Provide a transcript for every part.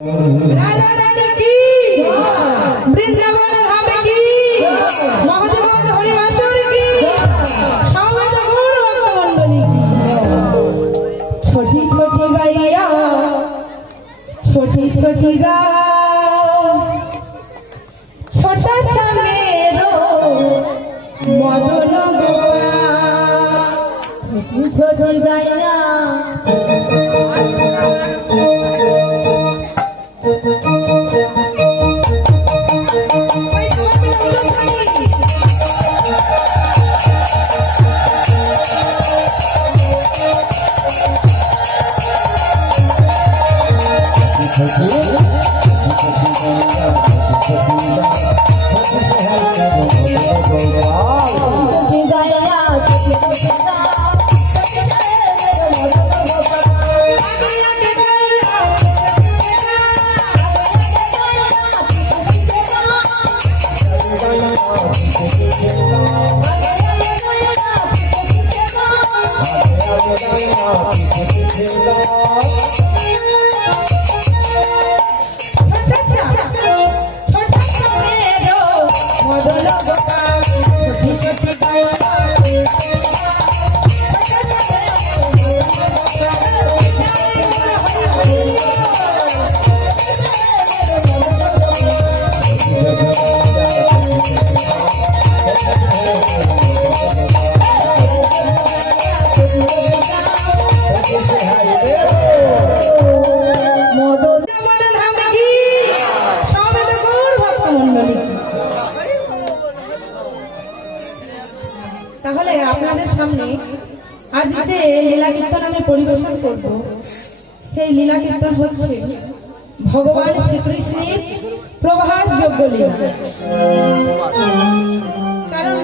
राजा रानी की वृंदावन धाम की महादेव हरिवासुर की समवेत गौर भक्त मंडली की छोटी छोटी गैया छोटी छोटी गाँव छोटा सा मेरो मदन गोपाल छोटी छोटी गैया তাহলে আপনাদের সামনে আজ যে লীলা কীর্তন আমি পরিবেশন করব সেই লীলা কীর্তন হচ্ছে ভগবান শ্রীকৃষ্ণের প্রভাস যোগ্য লীলা। কারণ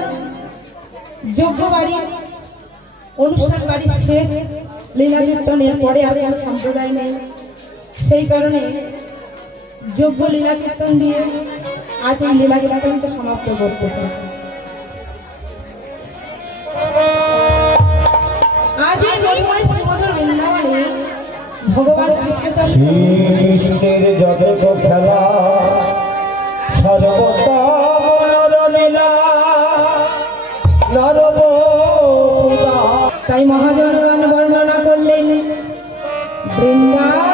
যোগ্য বাড়ি অনুষ্ঠান বাড়ি শেষ লীলা কীর্তনের পরে আর কোনো সম্প্রদায় নেই, সেই কারণে যোগ্য লীলা কীর্তন দিয়ে আজ এই লীলা কীর্তনকে সমাপ্ত করতেছে। আজ এই মহিমায় শ্রীমধুর বৃন্দাবনে ভগবান কৃষ্ণের জগৎ খেলা সর্বদা লীলা নরবরা। তাই মহাজন বর্ণনা করলেন বৃন্দাবনের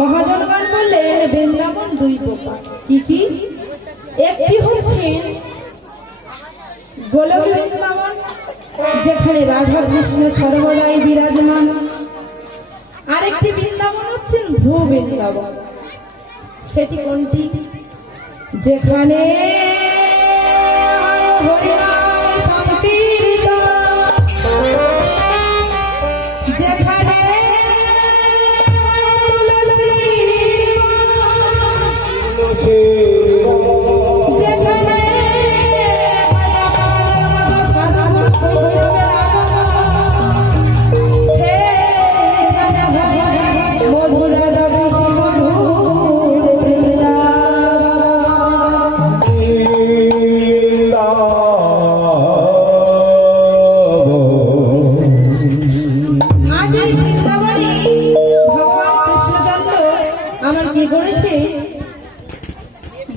মহাজনগণ বললেন বৃন্দাবন দুই প্রকার। কি কি? একটি হচ্ছে গোলক বৃন্দাবন, যেখানে রাধা কৃষ্ণ সর্বদাই বিরাজমান। আরেকটি বৃন্দাবন হচ্ছে ভ্রু বৃন্দাবন। সেটি কোনটি? যেখানে হরিনাম সংকীর্তন, যেখানে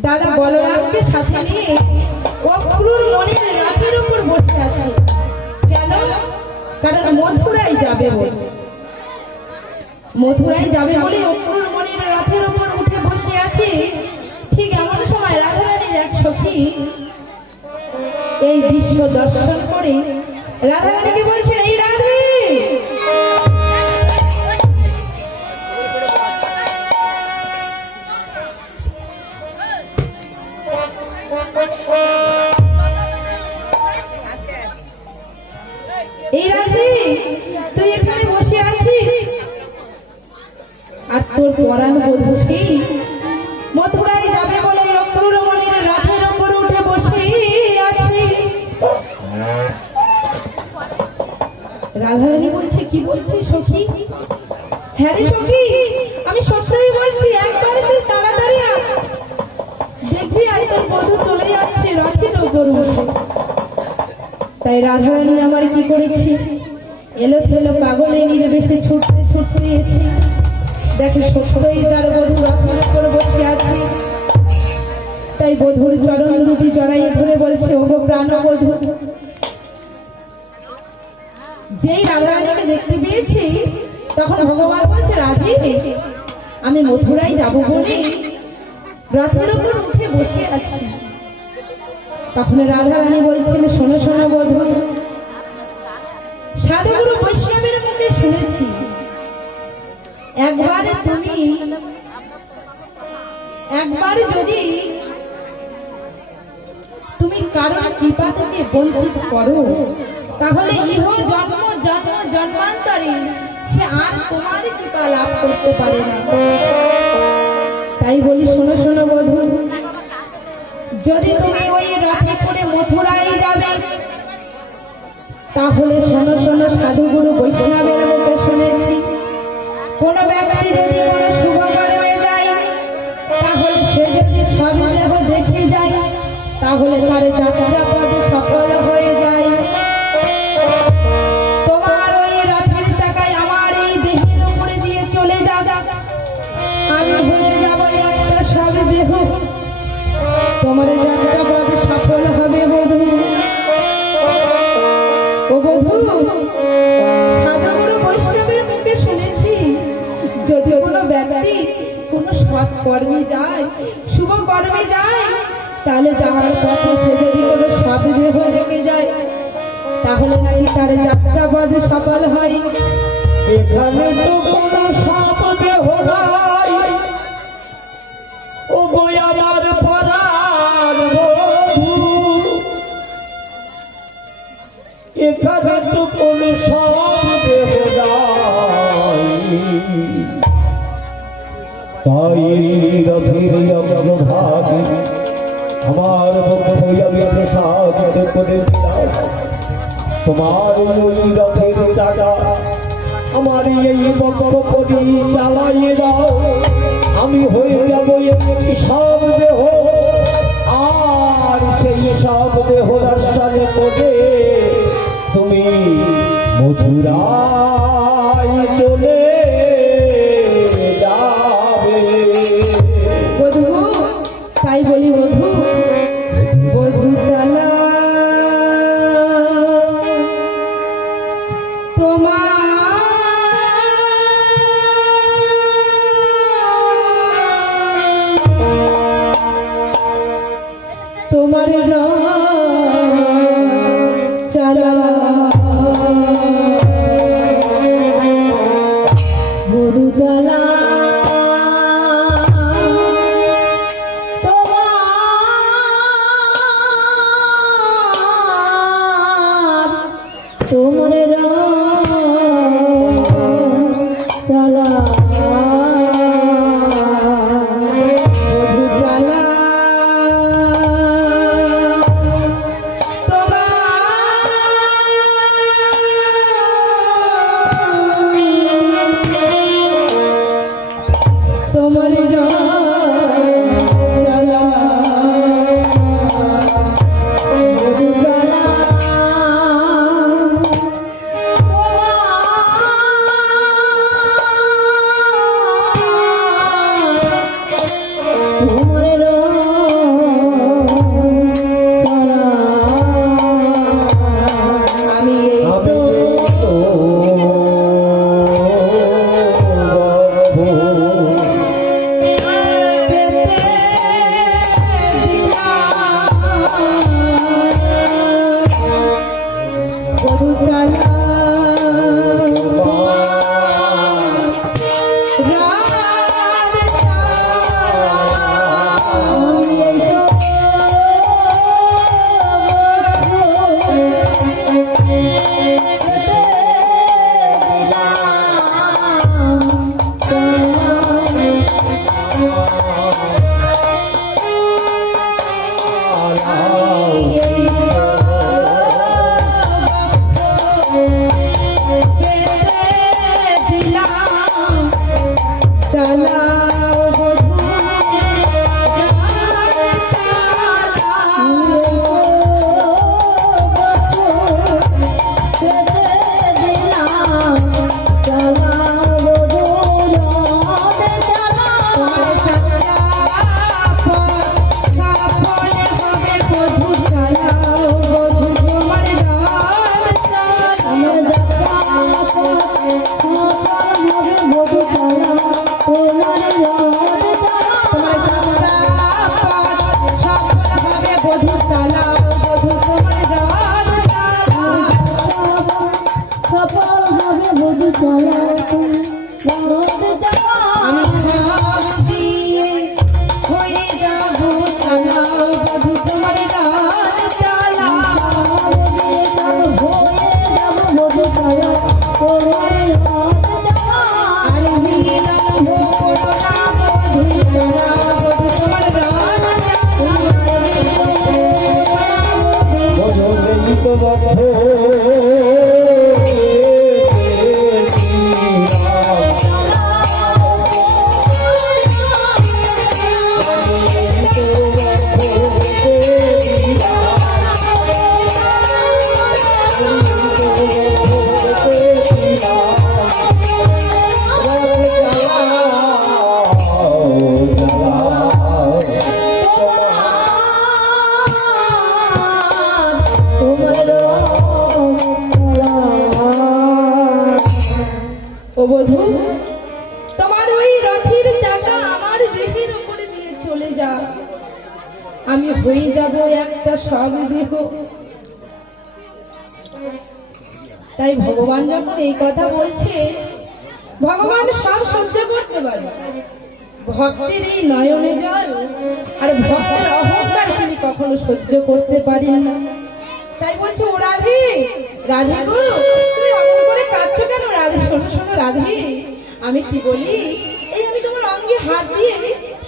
দাদা বলরামকে সাথে নিয়ে অক্রুর মনের রথের উপর বসে আছে। কেন? কারণ মথুরায় যাবে বলে, মথুরায় যাবে বলে অক্রুর মনের রথের উপর উঠে বসে আছে। ঠিক এমন সময় রাধারানীর এক সখী এই দৃশ্য দর্শন করে রাধারানীকে বলছেন, এই রাধে, এই রাধে, তুই এখানে বসে আছিস, তোর পরাণ বধূ সেই মথুরায় যাবে বলে অক্রুর মনের রাতের ওপর উঠে বসে আছে। রাধারানী বলছে, কি বলছিস সখী? হ্যাঁ রে সখী, আমি সত্যই বলছি, একবার তুই তাড়াতাড়ি আয়, দেখবি আজ তোর বধূ চলে যাচ্ছে রথের ওপর উঠে। তাই রাধারানী আমার কি করেছি, এলো থেলো পাগলে নির্বেশে ছুটতে ছুটতে এসে দেখে সত্যই তার বধূ রথের উপর বসে আছে। তাই বধূর চরণ দুটি জড়াইয়ে ধরে বলছে, ওগো প্রাণ বধূ। যেই রাধারানীকে দেখতে পেয়েছি তখন ভগবান বলছে, রাধে আমি মথুরায় যাব বলে রথের উপর উঠে বসে আছি। তখন রাধারানী বলছেন, শোনো শোনো বধূ, সাধুগুরু বৈষ্ণবের মুখে শুনেছি একবার যদি তুমি কারোর কৃপা থেকে বঞ্চিত করো তাহলে ইহ জন্ম জন্ম জন্মান্তরে সে আর তোমার কৃপা লাভ করতে পারে না। তাই বলি, শোনো শোনো বধূ, যদি তুমি ওই রথে করে মথুরায় যাবে তাহলে শোনো শোনো সাধুগুরু বৈষ্ণবের মুখে শুনেছি কোন ব্যক্তি যদি কোন শুভ করে হয়ে যায় তাহলে সে যদি স্বদেহ দেখে যায় তাহলে তার যাত্রা পথে সফল হয়ে যায়। তোমার ওই রথের চাকায় আমার এই দেহের উপরে দিয়ে চলে যাও, আমি ভুলে যাব একটা স্বদেহ, তোমার যাত্রা পথে সফল হবে বধূ। ও বধূ, সাধুগুরু বৈষ্ণবের মুখে শুনেছি যদি কোনো ব্যক্তি কোনো সৎ কর্মে যায়, শুভ কর্মে যায়, তাহলে যাওয়ার পথে সে যদি কোনো স্বদেহ দেখে যায় তাহলে নাকি তার যাত্রা পথে সফল হয়। এখানে তো কোনো সাপ দেহ নাই, ও গো আমার পরাণ বধূ, এখানে তো কোনো সাপ দেহ নাই। তাই রথের অগ্রভাগে আমার প্রসাদ করে দিলাম, তোমার ওই রথের চাকা আমার এই বকরি চালাইয়ে দাও, আমি হয়ে যাব একটি সব দেহ, আর সেই সব দেহ রাস্তায় করে তুমি মথুরায় চলে যাবে। বধূ, তাই বলি বধূ, বধূ চালা তোমার চালা বধূ চালা তোমার চালা বধূ চালা তোমার চালা বধূ চালা যা, আমি হয়ে যাব একটা সব দেহ। তাই ভগবান যখন এই কথা বলছে, ভগবান সব সহ্য করতে পারে। ভক্তের এই নয়নে জল আর ভক্তের অহংকার তিনি কখনো সহ্য করতে পারেন না। তাই বলছে, ও রাধে, রাধে গো, তুমি অমন করে কাঁদছো কেন? রাধে, শোনো শোনো রাধে, আমি কি বলি, এই আমি তোমার অঙ্গে হাত দিয়ে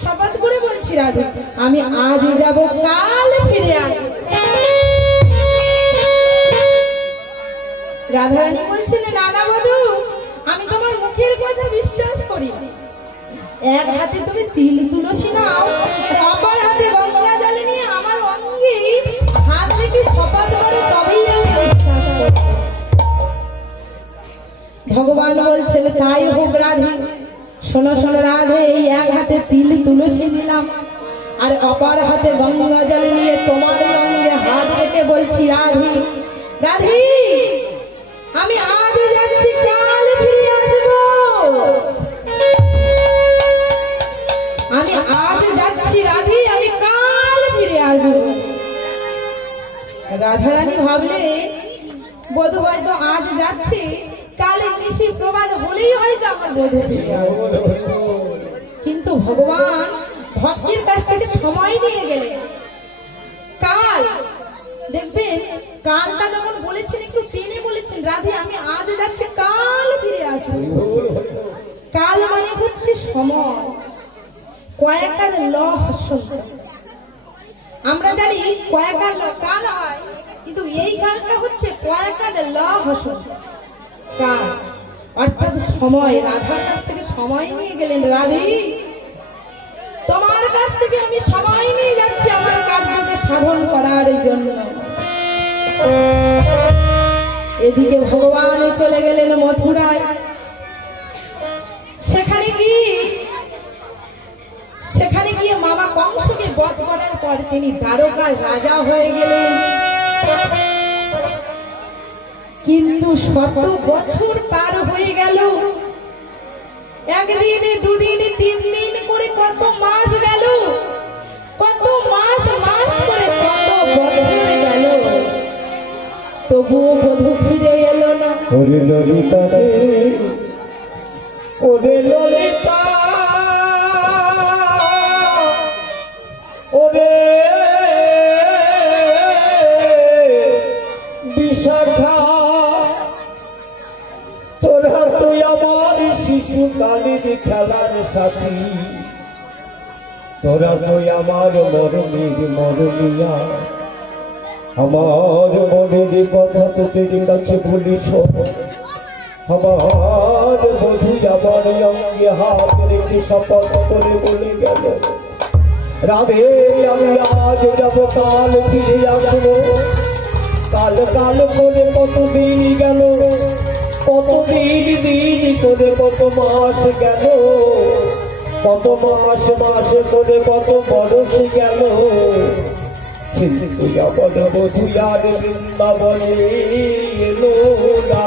শপথ করে বলছি রাধে, আমি আজ যাব, কাল ফিরে আসবো। রাধারানী বলছিলেন, না না বধূ, আমি তোমার মুখের কথা বিশ্বাস করি। এক হাতে তুমি তিল তুলসী নাও, আর অপর হাতে গঙ্গা জল নিয়ে আমার অঙ্গে হাত রেখে শপথ করো, তবেই আমি বিশ্বাস করি। ভগবান বলছেন, তাই হোক রাধে। শোনো শোনো রাধে, এই এক হাতে তিল তুলসী নিলাম, আর অপর হাতে গঙ্গা জল নিয়ে তোমার অঙ্গে হাত রেখে বলছি, রাধে রাধে, আমি আজ যাচ্ছি, কাল ফিরে আসবো। আমি আজ যাচ্ছি রাধে, আমি কাল ফিরে আসবো। রাধারানী ভাবলে বধূ হয়তো আজ যাচ্ছে, কালে নিশি প্রবাদ হলেই হয়তো আমার বধূ ফিরে আসবে। কিন্তু ভগবান ভক্তির কাছ থেকে সময় নিয়ে গেলেন। কাল দেখবেন, কালটা যখন বলেছেন একটু টেনে বলেছেন, রাধে আমি আজ যাচ্ছি, কাল ফিরে আসবো। কাল মানে হচ্ছে সময়। কয়েকটা ল হস্যন্ত, আমরা জানি কয়েকটা কাল হয়, কিন্তু এই কালটা হচ্ছে কয়েকটা ল হস্যন্ত কাল, অর্থাৎ সময়। রাধার কাছ থেকে সময় নিয়ে গেলেন, রাধে তোমার কাছ থেকে আমি সময় নিয়ে যাচ্ছি আমার কার্যকে সাধন করার জন্য। এদিকে ভগবান চলে গেলেন মথুরায়। সেখানে গিয়ে মামা কংসকে বধ করার পর তিনি দ্বারকার রাজা হয়ে গেলেন। কিন্তু 100 বছর পার হয়ে গেল, একদিনে দুদিনে 3 দিন করে কত মাস গেল, কত মাস মাস করে কত বছর গেল, তবুও বধূ ফিরে এলো না। ওরে ললিতা রে, ওরে ললিতা, ওরে বিশাখা, তোরা তুই আমার শিশুকালীন খেলার সাথী, তোরা তুই আমার মরণের মরণিয়া, আমার মনের কথা তোদের কাছে বলিস, আমার বধূ আমার অঙ্গে হাত রেখে শপথ করে বলে গেল, রাধে আমি আজ যাব, কাল ফিরে আসবো। কাল কাল করে কত দিন গেল, কত দিন দিন করে কত মাস গেল, কত মাস মাস করে কত বরস গেল, কিন্তু আমার বধূ আর বৃন্দাবনে এলো না।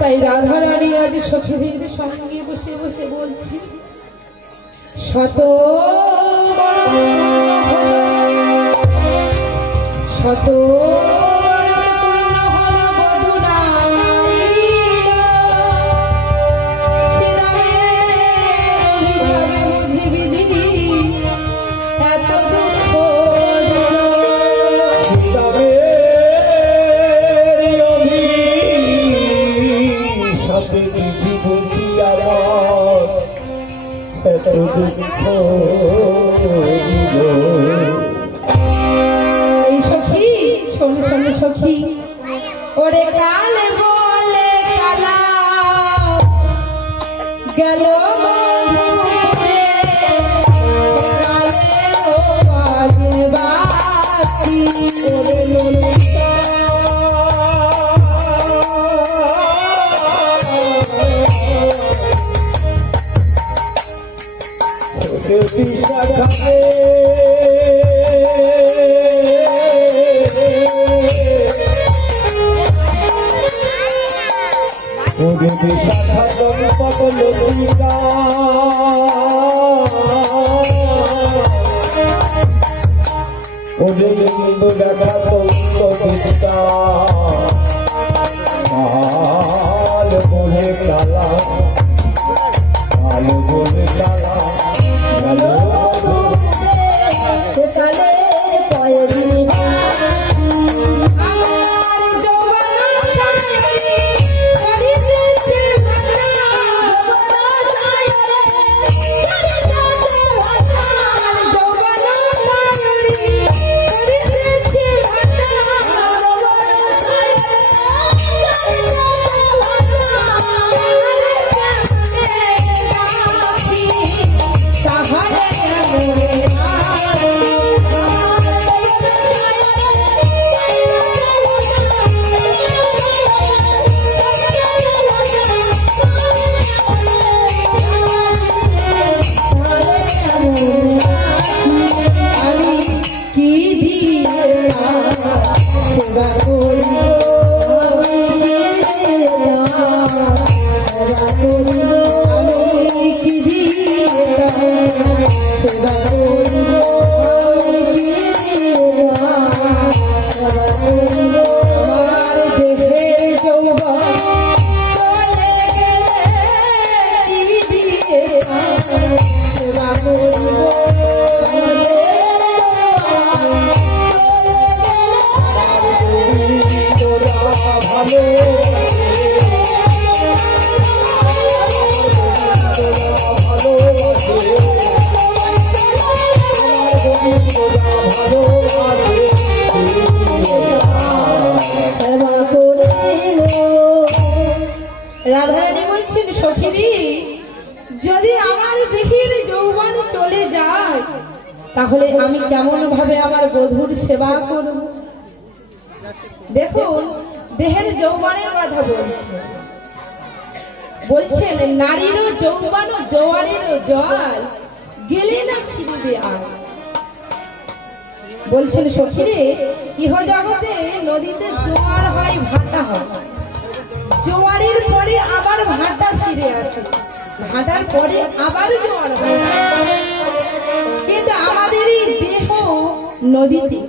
তাই রাধারানী আজ সখীদের সঙ্গে বসে বসে বলছি, শত শত এই সখী, শোন শোন সখী, ওরে কাল বলে কালা গেল মধুরে, কালে ও বাজবাতি, ওরে ললিতা বিশাখারে, ওরে বিশাখা জনপদ ললিতা, ওরে ইন্দু দেখা তো বিদ্যা কাল বলে কালা কাল বলে কালা কালো কালে পয়রি আমার যৌবন সায়রে করিতেছে ভাঙা সায়রে করিতেছে ভাঙা যৌবন সায়রে করিতেছে ভাঙা সায়রে সাহারে মোরে আমি কি দিয়ে সেবা করব আমি কি দিয়ে সেবা করব আমার দেহের যৌবন চলে গেলে কি দিয়ে সেবা করব তোরা ভালো রাধারানী বলছেন সখিনী যদি আমার দেহের যৌবন চলে যায় তাহলে আমি কেমন ভাবে আমার বধূর সেবা করব দেখুন দেহের যৌবনের কথা বলছেন নারীরও যৌবন জোয়ারেরও জল গেলে না ফিরবে আর বলছেন সখিরে ইহ জগতে নদীতে জোয়ার হয় ভাটা হয় জোয়ারের পরে আবার ভাটা ফিরে আসে ভাটার পরে আবার জোয়ার হয় কিন্তু আমাদের এই দেহ নদীতে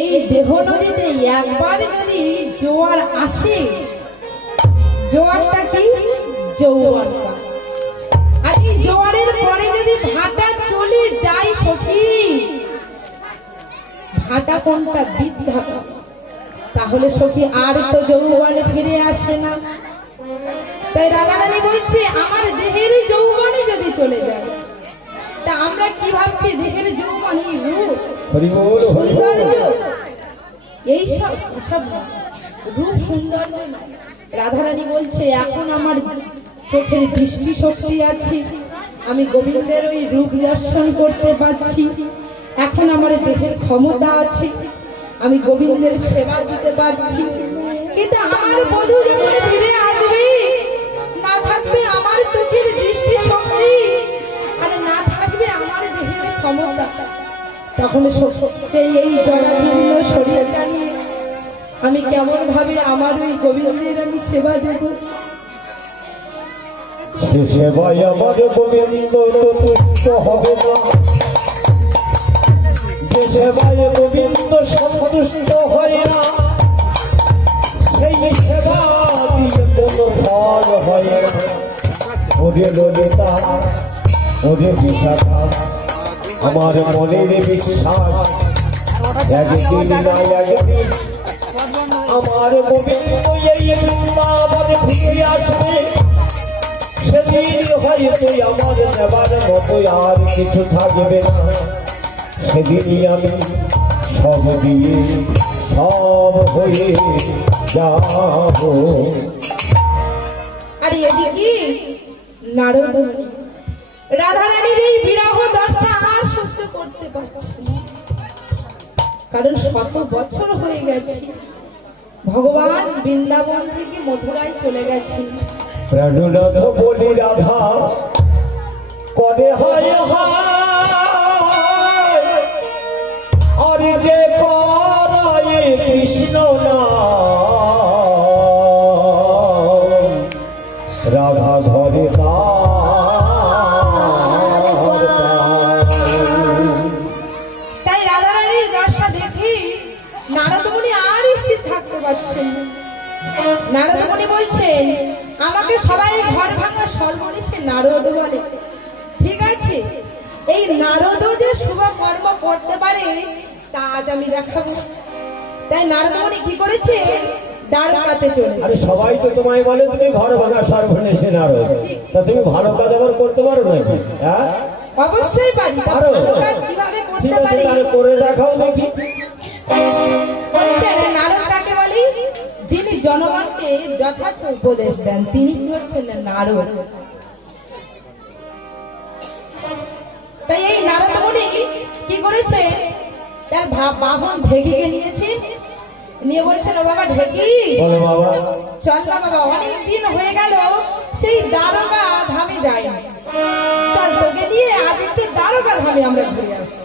এই দেহ নদীতে একবার যদি জোয়ার আসে জোয়ারটা কি যৌবনটা আর এই জোয়ারের পরে যদি ভাটা চলে যায় সখী ভাটা কোনটা বৃদ্ধা তাহলে সখী আর তো যৌবনে ফিরে আসে না তাই রাধারানী বলছে আমার দেহের যৌবনে যদি চলে যায় তা আমরা কি ভাবছি দেহের যৌবন এই রূপ সৌন্দর্য এইসব সব রূপ সৌন্দর্য না রাধারানী বলছে এখন আমার চোখের দৃষ্টি শক্তি আছে আমি গোবিন্দের ওই রূপ দর্শন করতে পারছি এখন আমার দেহের ক্ষমতা আছে আমি গোবিন্দের সেবা দিতে পারছি কিন্তু আমার বধূ যখন ফিরে আসবে না থাকবে আমার চোখের দৃষ্টি শক্তি আর না থাকবে আমার দেহের ক্ষমতা তখন এই জরাজীর্ণ শরীরটা নিয়ে আমি কেমন ভাবে আমার ওই গোবিন্দের আমি সেবা দেব সেবাই আমার গোবিন্দ তুষ্ট হবে না যে সেবায় গোবিন্দ সন্তুষ্ট হয় না সেই সেবা দিয়ে কোনো ফল হয় না ওরে ললিতা ওরে বিশাখা আমার মনের বিশ্বাস একদিন না একদিন আমার গোবিন্দ এই বৃন্দাবন ফিরে আসবে সেদিন হয়তো আমার দেবার মতো আর কিছু থাকবে না সেদিনই আমি সব দিয়ে সব হয়ে যাব আর এদিকে নারদ রাধারানীর এই বিরহ দশা আর সহ্য করতে পারছে না কারণ শত বছর হয়ে গেছে ভগবান বৃন্দাবন থেকে মথুরায় চলে গেছে প্রাণনাথ বলি রাধা করে হয় আর যে করায় কৃষ্ণ না রাধা ধরে তাই রাধারানীর পারছেন না। নারদ মুনি বলছেন আমাকে সবাই ঘর ভাঙা সর্বনেশে নারদ বলে। ঠিক আছে, এই নারদ যে শুভ কর্ম করতে পারে তা আজ আমি দেখাবো। তাই নারদ মুনি কি করেছে, দ্বারকাতে চলেছে। আরে সবাই তো তোমায় বলে তুমি ঘর ভাঙা সর্বনেশে নারদ, তা তুমি ভালো কাজ আবার করতে পারো নাকি? হ্যাঁ অবশ্যই পারি। তা পারো? ভালো কাজ কিভাবে ঠিক করতে আছে, পারি? তাহলে করে দেখাও দেখি। হচ্ছেন নারদ কাকে বলি, যিনি জনগণকে যথার্থ উপদেশ দেন, তিনি কি হচ্ছেন নারদ। তাই এই নারদ মুনি কি করেছে, তার বাহন ঢেকিকে নিয়েছেন, নিয়ে বলছেন ও বাবা ঢেকি বলো বাবা। চল না বাবা, অনেক দিন হয়ে গেল সেই দ্বারকা ধামে যাই না, চল তোকে নিয়ে আজ একটু দ্বারকা ধামে আমরা ঘুরে আসি।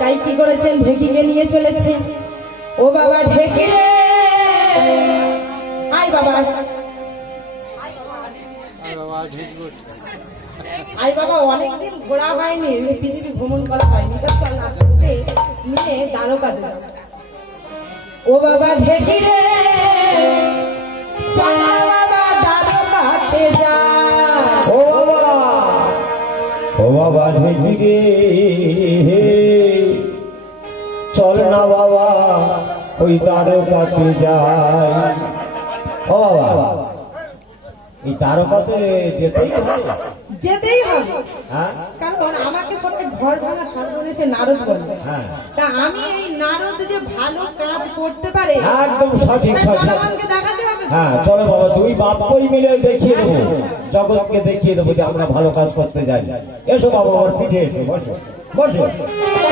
তাই কি করেছেন, ঢেকিকে নিয়ে চলেছে। ও বাবা ঢেকি রে, আয় বাবা, আয় বাবা, অনেকদিন ঘোরা হয়নি, পৃথিবী ভ্রমণ করা হয়নি, তো চল আজকে নিয়ে দ্বারকা দেব। ও বাবা ঢেকি রে, চল না বাবা দ্বারকাতে যা। ও বাবা, ও বাবা ঢেকি রে, চল না বাবা ওই দ্বারকাতে যাই। ও বাবা, এই দ্বারকাতে যেতেই হবে? যেতেই হবে, হ্যাঁ কারণ আমাকে সবাই ঘর ভাঙা সর্বনেশে নারদ বলে। হ্যাঁ, তা আমি এই নারদ যে ভালো কাজ করতে পারে একদম সঠিক তা সঠিক। জনগণকে দেখাতে হবে। হ্যাঁ চলো বাবা, দুই বাপ্যই মিলে দেখিয়ে দেবো, জগৎকে দেখিয়ে দেবো যে আমরা ভালো কাজ করতে যাই। এসো বাবা, আমার পিঠে এসো, বসো বসো।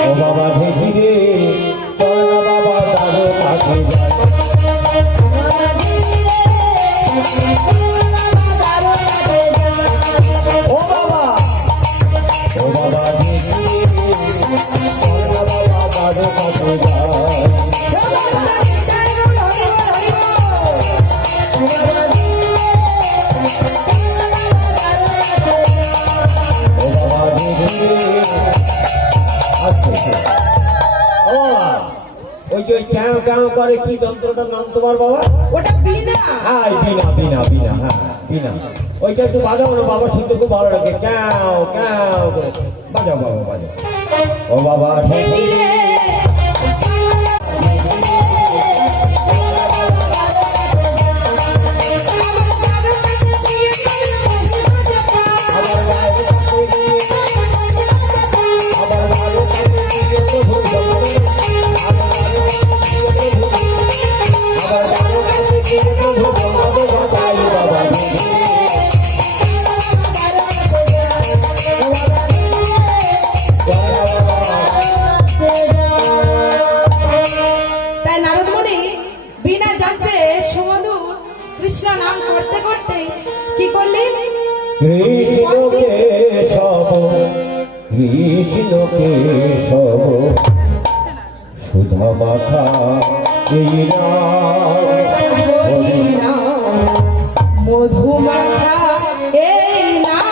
ও বাবা ঢেকি রে, চল না বাবা দ্বারকাতে যাই। ও বাবা, ও বাবা ঢেকি রে, চল না বাবা দ্বারকাতে যাই। ও বাবা ঢেকি রে, আচ্ছা ও বাবা, ওই যে ক্যাও ক্যাও করে কি যন্ত্রটার নাম তোমার বাবা? ওটা বিনা। হ্যাঁ বিনা বিনা বিনা, হ্যাঁ বিনা, ওইটা একটু বাজাও না বাবা, শুনতে খুব ভালো লাগে, ক্যাও ক্যাও করে বাজাও বাবা, বাজাও। ও বাবা ঢেকি রে, তাই নারদ মুনি বিনা যন্ত্রে সুমধুর কৃষ্ণ নাম করতে করতে কি করলেন, কৃষ্ণ কেশব, কৃষ্ণ কেশব, সুধা মাথা এই নাম, হরি নাম, মধুমাখা এই নাম।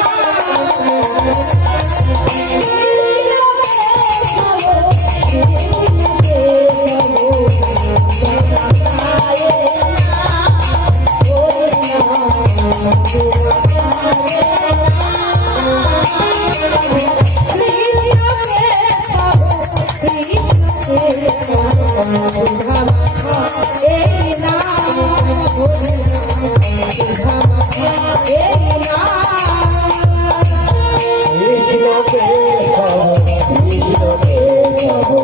কৃষ্ণ কেশব, কৃষ্ণ কেশব,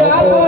রাবণ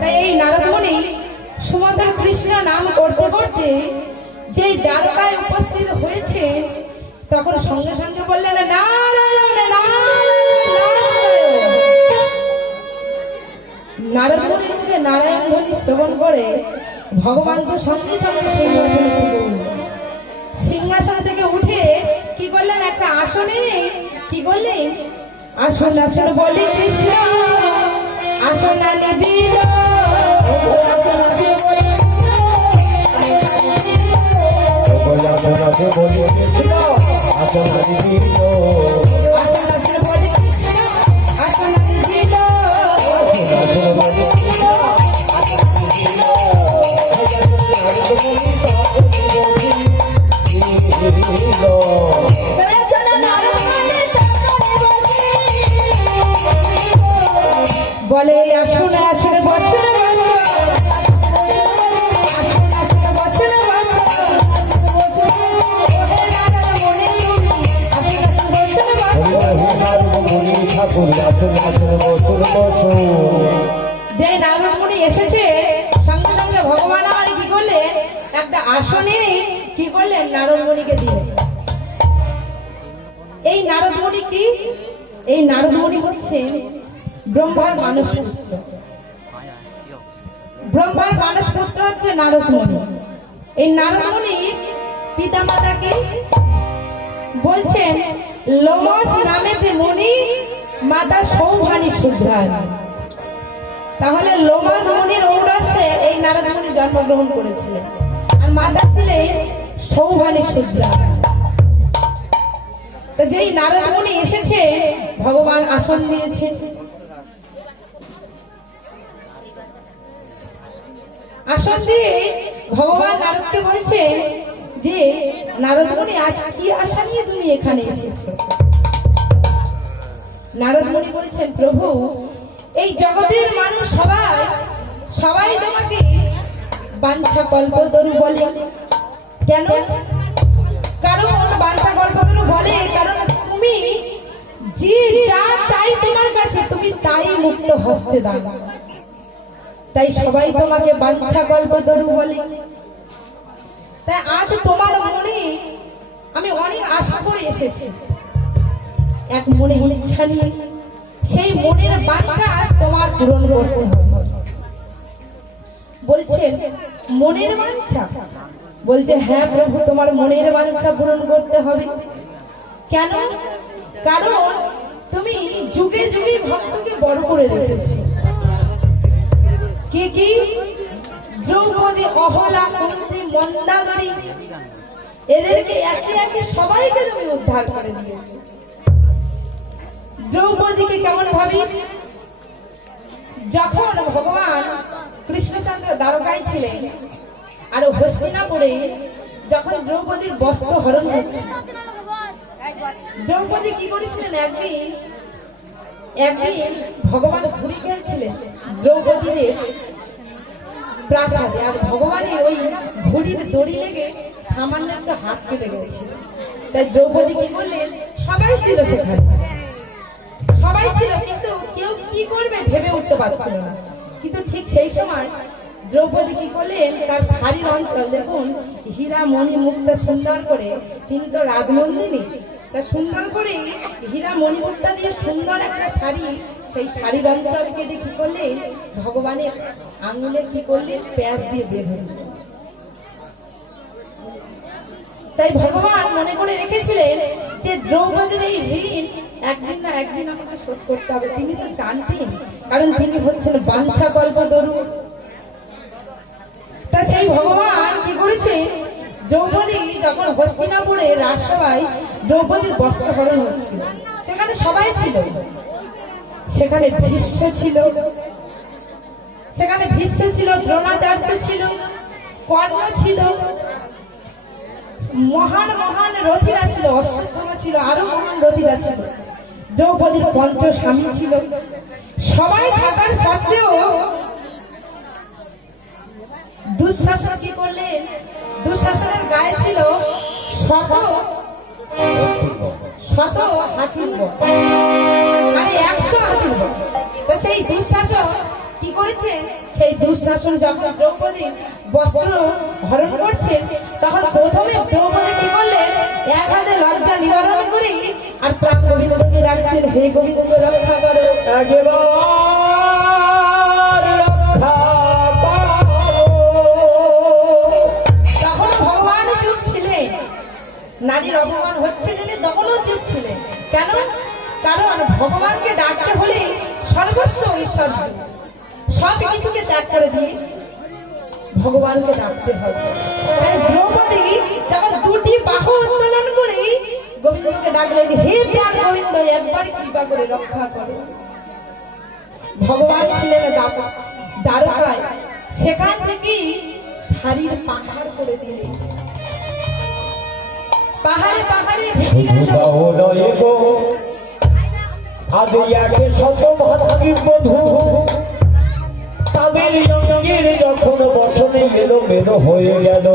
তাই এই নারদমণি সুমন্ত কৃষ্ণ নাম করতে করতে যেই দ্বারকায় উপস্থিত হয়েছে তখন সঙ্গে সঙ্গে বললেন নারায়ণ নারায়ণ নারদমণি মুখে নারায়ণ ধ্বনি শ্রবণ করে ভগবান তো সঙ্গে সঙ্গে সিংহাসন থেকে উঠলেন। সিংহাসন থেকে উঠে কি করলেন একটা আসনে কি করলেন আসন আসন বলি কৃষ্ণ আসন আনি দিল আসন আসন বলি কৃষ্ণ আসন আনি দিল বলে আসুন আসুন বসুন যে নারদমণি এসেছে সঙ্গে সঙ্গে ভগবান আমার কি করলেন একটা আসনে কি করলেন নারদমণিকে দিলেন। এই নারদমণি কি এই নারদমণি হচ্ছে ব্রহ্মার মানস পুত্র। ব্রহ্মার মানস পুত্র হচ্ছে নারদমণি। এই নারদমণির পিতামাতাকে বলছেন লোমস নামে মুনি মাতা সৌভানী শুদ্রান। তাহলে লোমস মুনির ঔরসে এই নারদমণি জন্মগ্রহণ করেছিলেন আর মাতা ছিলেন সৌভানী শুদ্রান। তো যেই নারদমণি এসেছে ভগবান আসন দিয়েছেন। আসন দিয়ে ভগবান নারদকে বলছেন যে নারদমণি আজ কি আশা নিয়ে তুমি এখানে এসেছো? নারদমণি বলছেন প্রভু এই জগতের মানুষ সবাই তোমাকে বাঞ্ছা কল্পতরু বলে। কেন? কারণ বাঞ্ছা কল্পতরু বলে কারণ তুমি যে যা চাই তোমার কাছে তুমি তাই মুক্ত হস্তে দাও, তাই সবাই তোমাকে বাঞ্ছা কল্পতরু বলে। তাই আজ তোমার মনে আমি অনেক আশা করে এসেছি, এক মনে ইচ্ছা নিয়ে সেই মনের বাঞ্ছা আজ তোমার পূরণ করতে হবে। বলছেন মনের বাঞ্ছা? বলছে হ্যাঁ প্রভু তোমার মনের বাঞ্ছা পূরণ করতে হবে। কেন? কারণ তুমি যুগে যুগে ভক্তকে বড় করে রেখেছো। কি কি? দ্রৌপদী, অহলা, কুন্তি, মন্দাদরি এদেরকে একে একে সবাইকে তুমি উদ্ধার করে দিয়েছো। দ্রৌপদীকে কেমন ভাবি? যখন ভগবান কৃষ্ণচন্দ্র দ্বারকায় ছিলেন আর হস্তিনাপুরে যখন দ্রৌপদীর বস্ত্র হরণ হচ্ছে, দ্রৌপদী কি করেছিলেন? একদিন ভগবান ঘুরে খেলছিলেন দ্রৌপদীর প্রাসাদে, আর ভগবানের ওই ঘুড়ির দড়ি লেগে সামান্য একটা হাত কেটে গেছে। তাই দ্রৌপদী কি করলেন? সবাই ছিল সেখানে, সবাই ছিল, কিন্তু কেউ কি করবে ভেবে উঠতে পারছিল না। কিন্তু ঠিক সেই সময় দ্রৌপদী কি করলেন? তার শাড়ির অঞ্চল দেখুন হীরা মণি মুক্তা সুন্দর করে, তিনি তো রাজমন্দিনী, তা সুন্দর করে হীরা মণি মুক্তা দিয়ে সুন্দর একটা শাড়ি, সেই শাড়ির অঞ্চল কেটে কি করলেন? ভগবানের আঙুলে কি করলেন? প্যাঁচ দিয়ে বেঁধে। তাই ভগবান মনে করে রেখেছিলেন যে দ্রৌপদীর এই ঋণ একদিন না একদিন আমাকে শোধ করতে হবে। তিনি তো জানতেন, কারণ তিনি হচ্ছেন বাঞ্ছা কল্পতরু। তা সেই ভগবান কি করেছে? দ্রৌপদী যখন হস্তিনাপুরে রাজসভায় দ্রৌপদীর বস্ত্রহরণ হচ্ছিল, সেখানে সবাই ছিল, সেখানে ভীষ্ম ছিল, দ্রোণাচার্য ছিল, কর্ণ ছিল, মহান মহান রথীরা ছিল, অশ্বত্থামা ছিল, আরো মহান রথীরা ছিল, দ্রৌপদীর পঞ্চ স্বামী ছিল। সবাই থাকার সত্ত্বেও দুঃশাসন কি করলেন? দুঃশাসনের গায়ে ছিল শত শত হাতির বল, মানে 100 হাতির বল। তো সেই দুঃশাসন কি করেছেন? সেই দুঃশাসন যখন দ্রৌপদীর বস্ত্র হরণ করছে, তখন প্রথমে দ্রৌপদী কি করলেন? এক হাতে লজ্জা নিবারণ করে আর প্রাণ গোবিন্দকে ডাকছেন, হে গোবিন্দ রক্ষা করো। তখন ভগবান চুপ ছিলেন, নারীর অপমান হচ্ছে জেনে তখনও চুপ ছিলেন। কেন? কারণ ভগবানকে ডাকতে হলে সর্বস্ব ঈশ্বর সব কিছুকে ত্যাগ করে দিয়ে ভগবানকে ডাকতে হবে। তাই দ্রৌপদী যখন দুটি বাহু উত্তোলন করে গোবিন্দকে ডাকলেন, হে প্রাণ গোবিন্দ, একবার কৃপা করে রক্ষা করো। ভগবান ছিলেন দ্বারকায়, সেখান থেকে শাড়ির পাহাড় করে দিলেন। পাহাড়ে পাহাড়ে ঢেকে গেল। তাদের অঙ্গের যখন বচনে মেলো মেলো হয়ে গেল,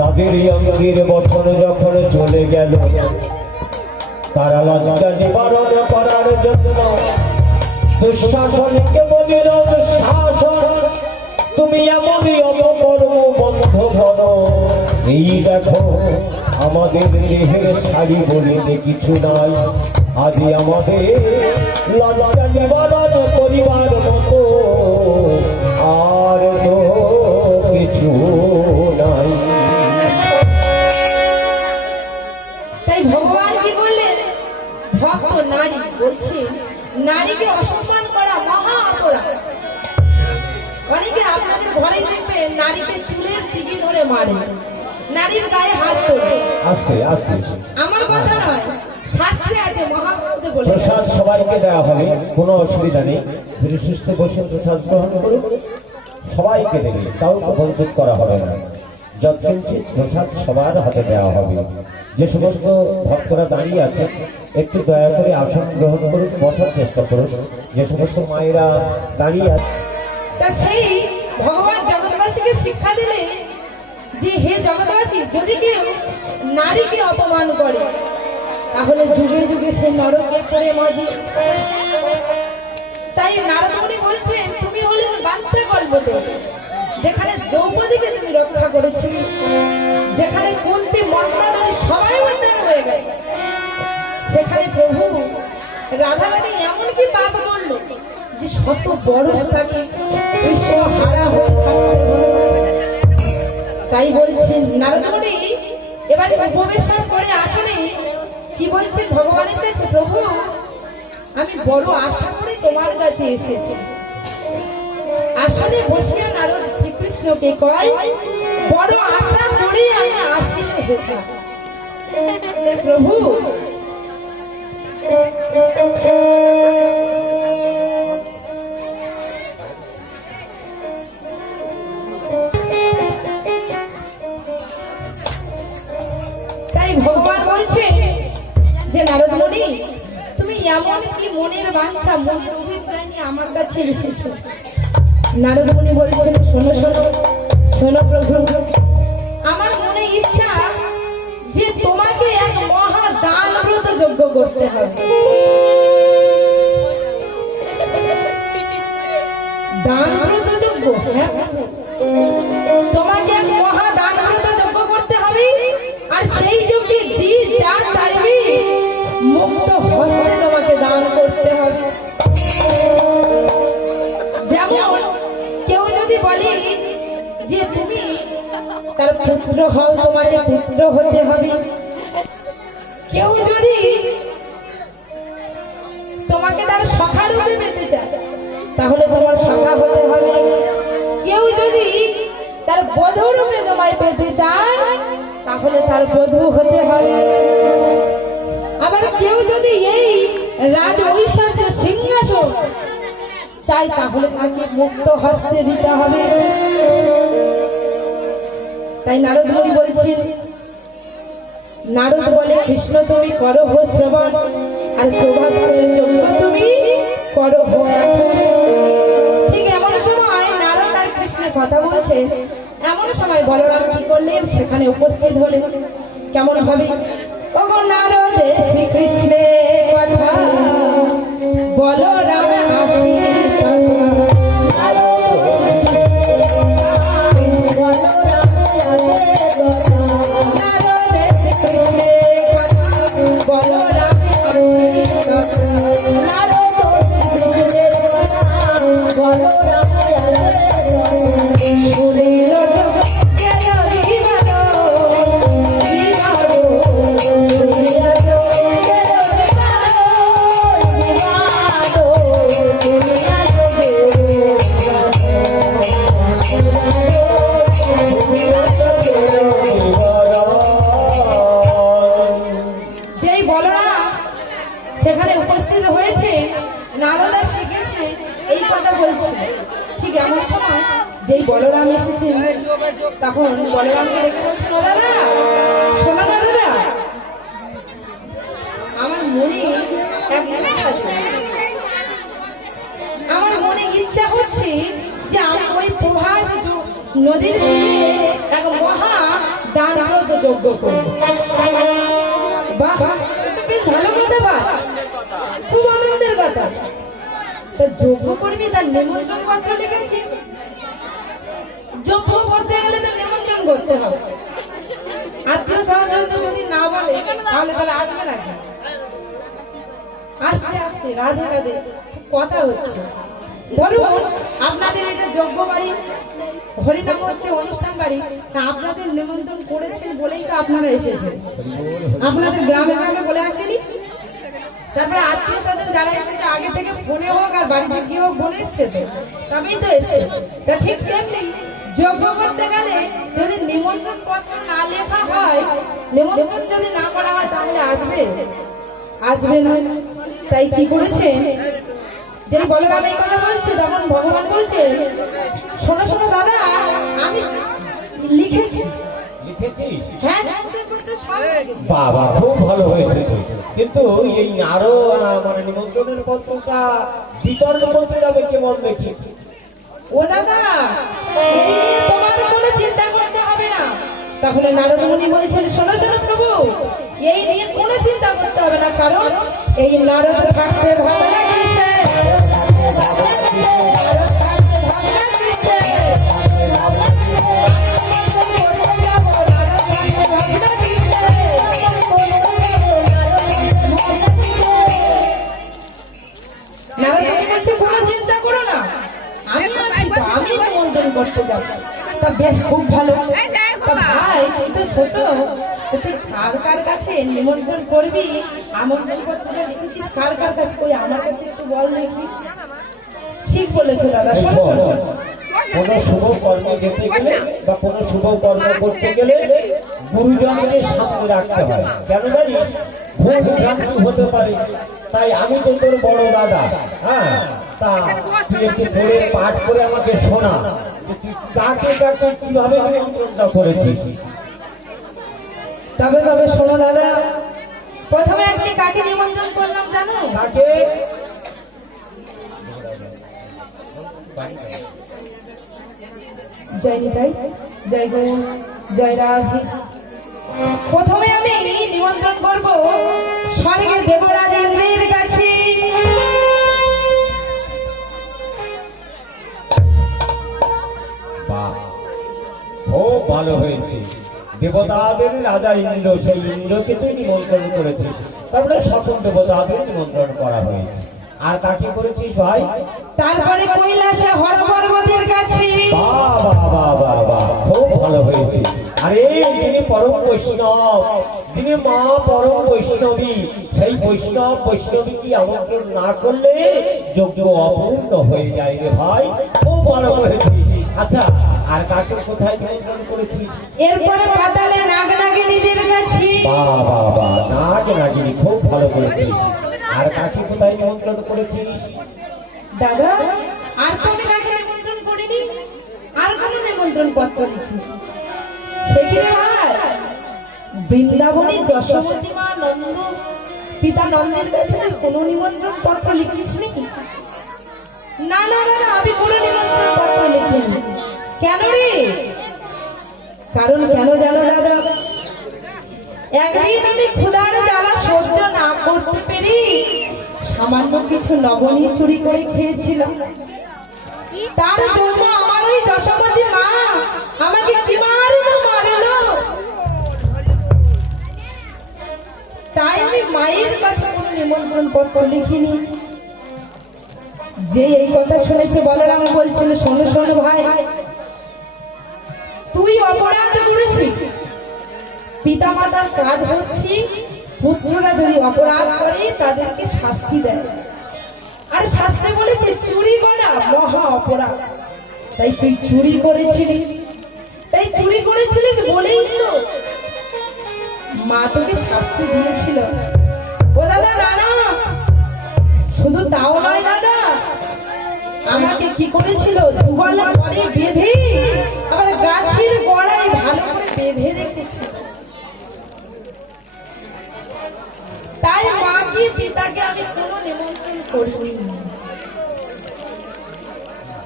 তাদের অঙ্গের বচন যখন চলে গেল, তারা লজ্জা নিবারণ করার জন্য দুঃশাসনকে বলিল, শাসন তুমি এমনই অপকর্ম বন্ধ করো। এই দেখো আমাদের দেহের শাড়ি বলিতে কিছু নাই, আজ আমাদের লজ্জা নিবারণ করিবার মতো আর তো কিছু নাই। তাই ভগবান কি করলেন? ভক্ত নারী বলছে, নারীকে অসম্মান করা মহা অপরাধ। অনেকে আপনাদের ঘরেই দেখবেন নারীকে চুলের টিকি ধরে মারে, নারীর গায়ে হাত তোলে। আস্তে আস্তে, আমার কথা নয়, শাস্ত্রে আছে, মহাভারতে বলে। প্রসাদ সবাইকে দেওয়া হবে, কোনো অসুবিধা নেই। ধীরে সুস্থে বসে প্রসাদ গ্রহণ করুন, সবাইকে দেবে, কাউকে বঞ্চিত করা হবে না। যৎকিঞ্চিৎ প্রসাদ সবার হাতে দেওয়া হবে। যে সমস্ত ভক্তরা দাঁড়িয়ে আছে একটু দয়া করে আসন গ্রহণ করুন, বসার চেষ্টা করুন। যে সমস্ত মায়েরা দাঁড়িয়ে আছে, তা সেই ভগবান জগৎবাসীকে শিক্ষা দিলে যে, হে জগৎবাসী, যদি কেউ নারীকে অপমান করে তাহলে যুগে যুগে সে নরকে পড়ে মজে। তাই নারদ মুনি বলছেন, তুমি হলেন বাঞ্ছা কল্পদেব, যেখানে দ্রৌপদীকে তুমি রক্ষা করেছিলে, যেখানে কুন্তী মন্দাদরী সবাই উদ্ধার হয়ে গেল, সেখানে প্রভু রাধারানী এমন কি পাপ করলো যে শত বরস তাকে কৃষ্ণ হারা হয়ে থাকতে হলো। তাই বলছেন নারদ মুনি এবারে উপবেশন করে আসনে কি বলছেন ভগবানের কাছে, প্রভু আমি বড় আশা করে তোমার কাছে এসেছি। আসনে বসিয়া নারদ শ্রীকৃষ্ণকে কয়, বড় আশা করে আমি আসি প্রভু। তাই ভগবান বলছে যে, নারদ মুনি তুমি এমন কি মনের বাঞ্ছা, মনের অভিপ্রায় নিয়ে আমার কাছে এসেছো? নারদ মুনি বলছেন, শোনো শোনো শোনো প্রভু, আমার মনে ইচ্ছা যে তোমাকে এক মহা দান ব্রত যজ্ঞ করতে হবে। দান ব্রত যজ্ঞ? হ্যাঁ, তোমাকে এক মহা দান ব্রত যজ্ঞ করতে হবে। আর সেই যজ্ঞে যে যা চাইবে মুক্ত হস্তে তোমাকে দান করতে হবে। যেমন কেউ যদি বলে যে তুমি তার পুত্র হও, তোমাকে পুত্র হতে হবে। কেউ যদি তোমাকে তার সখা রূপে পেতে চায় তাহলে তোমার সখা হতে হবে। কেউ যদি তার বধূ রূপে তোমায় পেতে চায় তাহলে তার বধূ হতে হবে। আবার কেউ যদি এই রাজ ঐশ্বর্য সিংহাসন চাই তাহলে তাকে মুক্ত হস্তে দিতে হবে। তাই নারদ মুনি বলছেন, নারদ বলে কৃষ্ণ তুমি করো হো শ্রবণ, আর প্রভাস বলে যজ্ঞ তুমি করো হো এখন। ঠিক এমন সময় নারদ আর কৃষ্ণের কথা বলছে, এমন সময় বলরাম কি করলেন, সেখানে উপস্থিত হলেন। কেমন ভাবে, ওগো নারদে শ্রীকৃষ্ণের কথা বলরাম আসি নারদে শ্রীকৃষ্ণের কথা বলরাম শুনিল যোগ কেন বিবাদ বিবাদ, শুনিল যোগ কেন বিবাদ যেই বলরাম সেখানে উপস্থিত হয়েছে, নারদ আর শ্রীকৃষ্ণ এই কথা বলছে। ঠিক এমন সময় যেই বলরাম এসেছে, তখন বলরামকে রেখে বলছেন, ও দাদা শোনো না দাদা, আমার মনে এক ইচ্ছা আছে। আমার মনে ইচ্ছা হচ্ছে যে আমি ওই প্রভাস নদীর তীরে এক মহা দানব্রত যজ্ঞ করব। বাহ, বেশ ভালো কথা, বা খুব আনন্দের কথা। তা যজ্ঞ করবি, তার নিমন্ত্রণ পত্র লিখেছি। যজ্ঞ করতে গেলে তো নিমন্ত্রণ করতে হবে। আত্মীয় স্বজন যদি না বলে তাহলে তারা আসবে নাকি? আস্তে আস্তে রাধে রাধে কথা হচ্ছে। ধরুন আপনাদের এটা যজ্ঞ বাড়ি, হরিনাম হচ্ছে অনুষ্ঠান বাড়ি, তা আপনাদের নিমন্ত্রণ করেছেন বলেই তো আপনারা এসেছেন। আপনাদের গ্রামে গ্রামে বলে আসেনি? তারপরে আত্মীয় স্বজন যারা এসেছে আগে থেকে ফোনে হোক আর বাড়িতে গিয়ে হোক বলে এসছে, তো তবেই তো এসছে। তা ঠিক তেমনি যজ্ঞ করতে গেলে যদি নিমন্ত্রণ পত্র না লেখা হয়, নিমন্ত্রণ যদি না করা হয়, তাহলে আসবে আসবে না। তাই কি করেছে, যে বলরাম এই কথা বলছে, তখন ভগবান বলছে, শোনো শোনো দাদা, আমি লিখেছি। হ্যাঁ, বাবা খুব ভালো হয়েছে। কিন্তু এই আরো মানে নিমন্ত্রণের পত্রটা বিতরণ করতে যাবে কেমন দেখি? ও দাদা, এই নিয়ে তোমার কোনো চিন্তা করতে হবে না। তখন নারদ মুনি বলছেন, শোনো শোনো প্রভু, এই নিয়ে কোনো চিন্তা করতে হবে না, কারণ এই নারদ থাকতে ভাবনা কিসে, করতে যাবো। তা বেশ খুব ভালো। তা ভাই তুই তো ছোট, তুই কার কার কাছে নিমন্ত্রণ করবি, আমন্ত্রণ পত্রটা লিখেছিস কার কার কাছে, ওই আমার কাছে একটু বল দেখি। ঠিক বলেছে দাদা। শোনো শোনো, কোনো শুভ কর্মে যেতে গেলে বা কোনো শুভ কর্ম করতে গেলে গুরুজনকে সামনে রাখতে হয়। কেন জানি ভুল ভ্রান্তি হতে পারে। তাই আমি তো তোর বড় দাদা, হ্যাঁ, তা তুই একটু ধরে পাঠ করে আমাকে শোনা, কাকে কাকে কিভাবে নিমন্ত্রণটা করেছিস। তবে তবে শোনো দাদা, প্রথমে একটি কাকে নিমন্ত্রণ করলাম জানো? কাকে? জয় নিতাই, জয় গো, জয় রাধে। প্রথমে আমি নিমন্ত্রণ করব স্বর্গে দেবরাজ ইন্দ্রের কাছে। বাহ, খুব ভালো হয়েছে। দেবতাদের রাজা ইন্দ্র, সেই ইন্দ্রকে তুই নিমন্ত্রণ করেছিস, তারপরে সকল দেবতাদের নিমন্ত্রণ করা হয়েছে। আর কাকে করেছিস ভাই? তারপরে কৈলাসে হর পর্বতের কাছে। বাহ বাহ বাহ বাহ বাহ, খুব ভালো হয়েছে। আরে যিনি পরম বৈষ্ণব, যিনি মা পরম বৈষ্ণবী, সেই বৈষ্ণবী কি আমন্ত্রণ না করলে যজ্ঞ অপূর্ণ হয়ে যায় রে ভাই। খুব ভালো করেছিস। আচ্ছা, আর কাকে কোথায় নিমন্ত্রণ করেছিস? এরপরে পাতালে নাগ নাগিনীদের কাছে। বাহ বাহ বাহ, নাগ নাগিনী, খুব ভালো করেছিস। আর কাকে কোথায় নিমন্ত্রণ করেছিস? দাদা, আর তো আমি কাকে নিমন্ত্রণ করিনি, আর কোনো নিমন্ত্রণ পত্র লিখি। বৃন্দাবনে যশোমতী মা নন্দ পিতা নন্দের কাছে তুই কোনো নিমন্ত্রণ পত্র লিখিসনি? না না না না, আমি কোনো নিমন্ত্রণ পত্র লিখিনি। কেন রে? কারণ কেন জানো দাদা, একদিন আমি ক্ষুধার জ্বালা সহ্য না করতে পেরে সামান্য কিছু নবনী চুরি করে খেয়েছিলাম। তার জন্য আমার ওই যশোমতী মা আমাকে কি মারলো মারলো। তাই আমি মায়ের কাছে কোনো নিমন্ত্রণ পত্র লিখিনি। যে এই কথা শুনেছে বলরাম বলছিল, শোনো শোনো ভাই, তুই অপরাধ করেছিস। পিতা মাতার কাজ হচ্ছে পুত্ররা যদি অপরাধ করে তাদেরকে শাস্তি দেয়, আর শাস্তি বলেছে চুরি করা মহা অপরাধ। তাই তুই চুরি করেছিলিস, তাই চুরি করেছিলিস বলেই তো মা তোকে শাস্তি দিয়েছিল। ও দাদা না না, শুধু তাও নয় দাদা, আমাকে কি করেছিল, দুবালা করে বেঁধে আবার গাছের গোড়ায় ভালো করে বেঁধে রেখেছিল। তাই মাকে পিতাকে আমি কোনো নিমন্ত্রণ করিনি।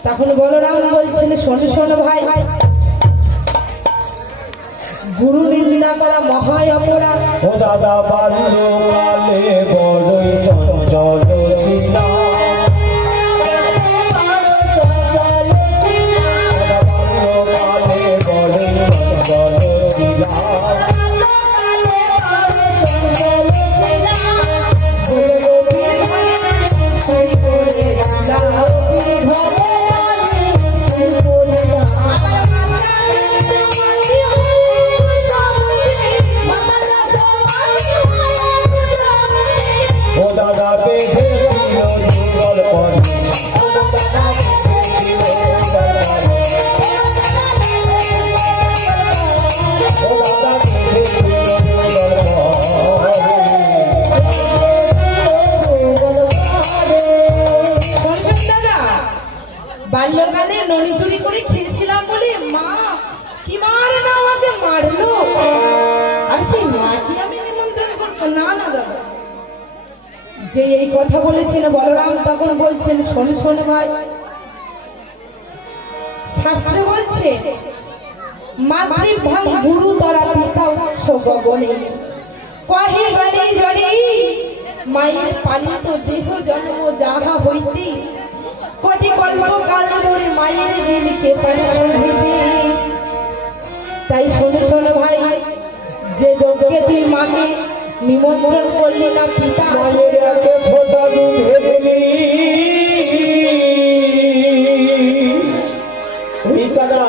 তখন বলরাম বলছেন, শোনো শোনো ভাই, গুরু নিন্দা করা মহাই অপরাধ। ও দাদা বাল্যকালে বড়ই চঞ্চল ছিলাম, বাল্যকালে বড়ই চঞ্চল ছিলাম, ও দাদা বেঁধে দিল যুগল পরে, ও দাদা বেঁধে দিল যুগল পরে, ও দাদা বেঁধে দিল যুগল পরে। দাদা, বাল্যকালে ননি চুরি করে খেয়েছিলাম বলে মা কি মার না আমাকে মারলো, আর সেই মাকে আমি নিমন্ত্রণ করবো না? না দাদা, যে এই কথা বলেছিল বলরাম তখন বলছেন, শোন শোন ভাই, শাস্ত্রে বলছে মাতৃভাং গুরু তরা পিতা উৎস গগনে, কহে গণে জড়ে মায়ের পালিত দেহ জন্ম যাহা হইতে, কোটি কল্প কাল ধরে মায়ের ঋণকে পারে শোধিতে। তাই শোনো শোনো ভাই, যে যজ্ঞে তুই মাকে নিমন্ত্রণ করলি না, পিতা মায়ের এত ফোঁটা দুধে দিলি, পিতারা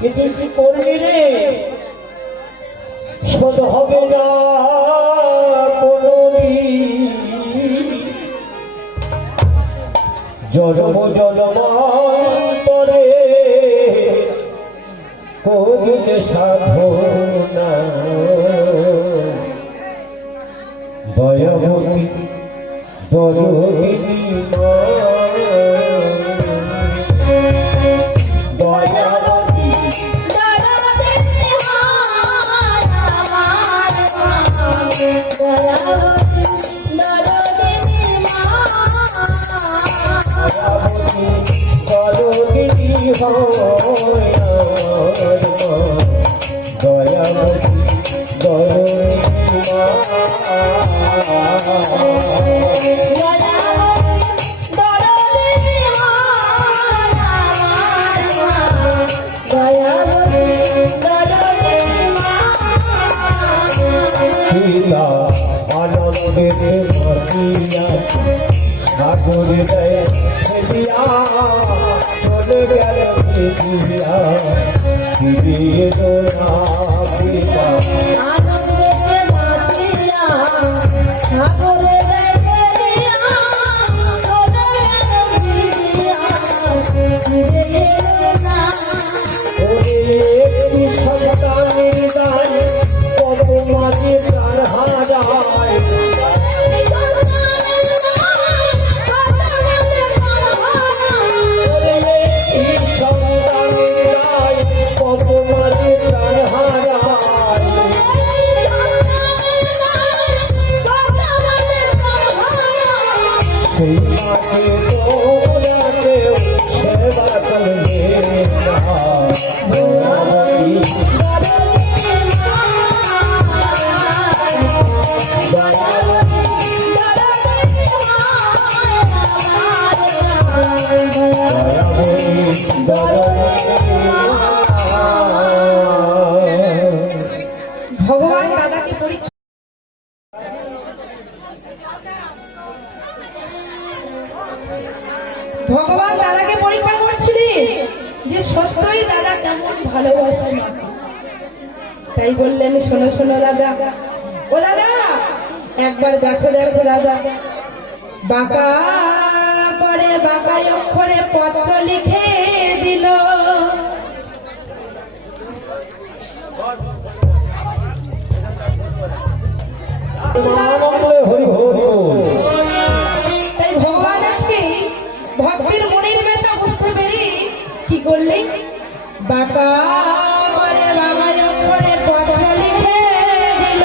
কিছু কি করলি রে, শোধ হবে না কোনদিন, জন্ম জন্মান্তরে করিলে সাধনা, দয়াবতী দরদিনী মা, দয়াবতী দরদিনী হয় দয়াবতী দরদিনী মা, পিতা আনন্দে মাতিয়া সাগরে দেয় ফেলিয়া, চলে গেল ফিরিয়া, ফিরিয়ে না পিতা একটি সন্তানের দায় কত মাঝে প্রাণ হারায়, একটি সন্তানের দায় কত মাঝে প্রাণ হারায়। ভগবান দাদাকে পরীক্ষা করছিলেন যে সত্যই দাদা কেমন ভালোবাসে মাকে। তাই বললেন, শোনো শোনো দাদা, ও দাদা একবার দেখো দেখো দাদা, বাঁকা করে বাঁকা অক্ষরে পত্র লিখে দিল। তাই ভগবান আজকে ভক্তের মনের ব্যথা বুঝতে পেরে কি করলেন, বাঁকা করে বাবা অক্ষরে পত্র লিখে দিল।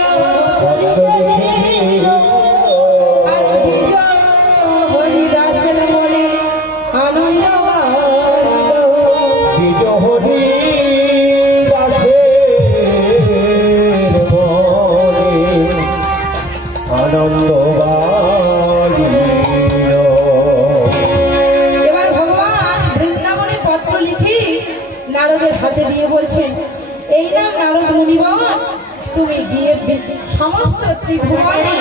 আর দ্বিজ হরিদাসের মনে আনন্দ বাড়িল। দ্বিজ হরিদাসের মনে আনন্দ বাড়িল। এবার ভগবান বৃন্দাবনে পত্র লিখে নারদের হাতে দিয়ে বলছেন, এই নাম নারদ মুনিবর, তুমি গিয়ে সমস্ত ত্রিভুবনে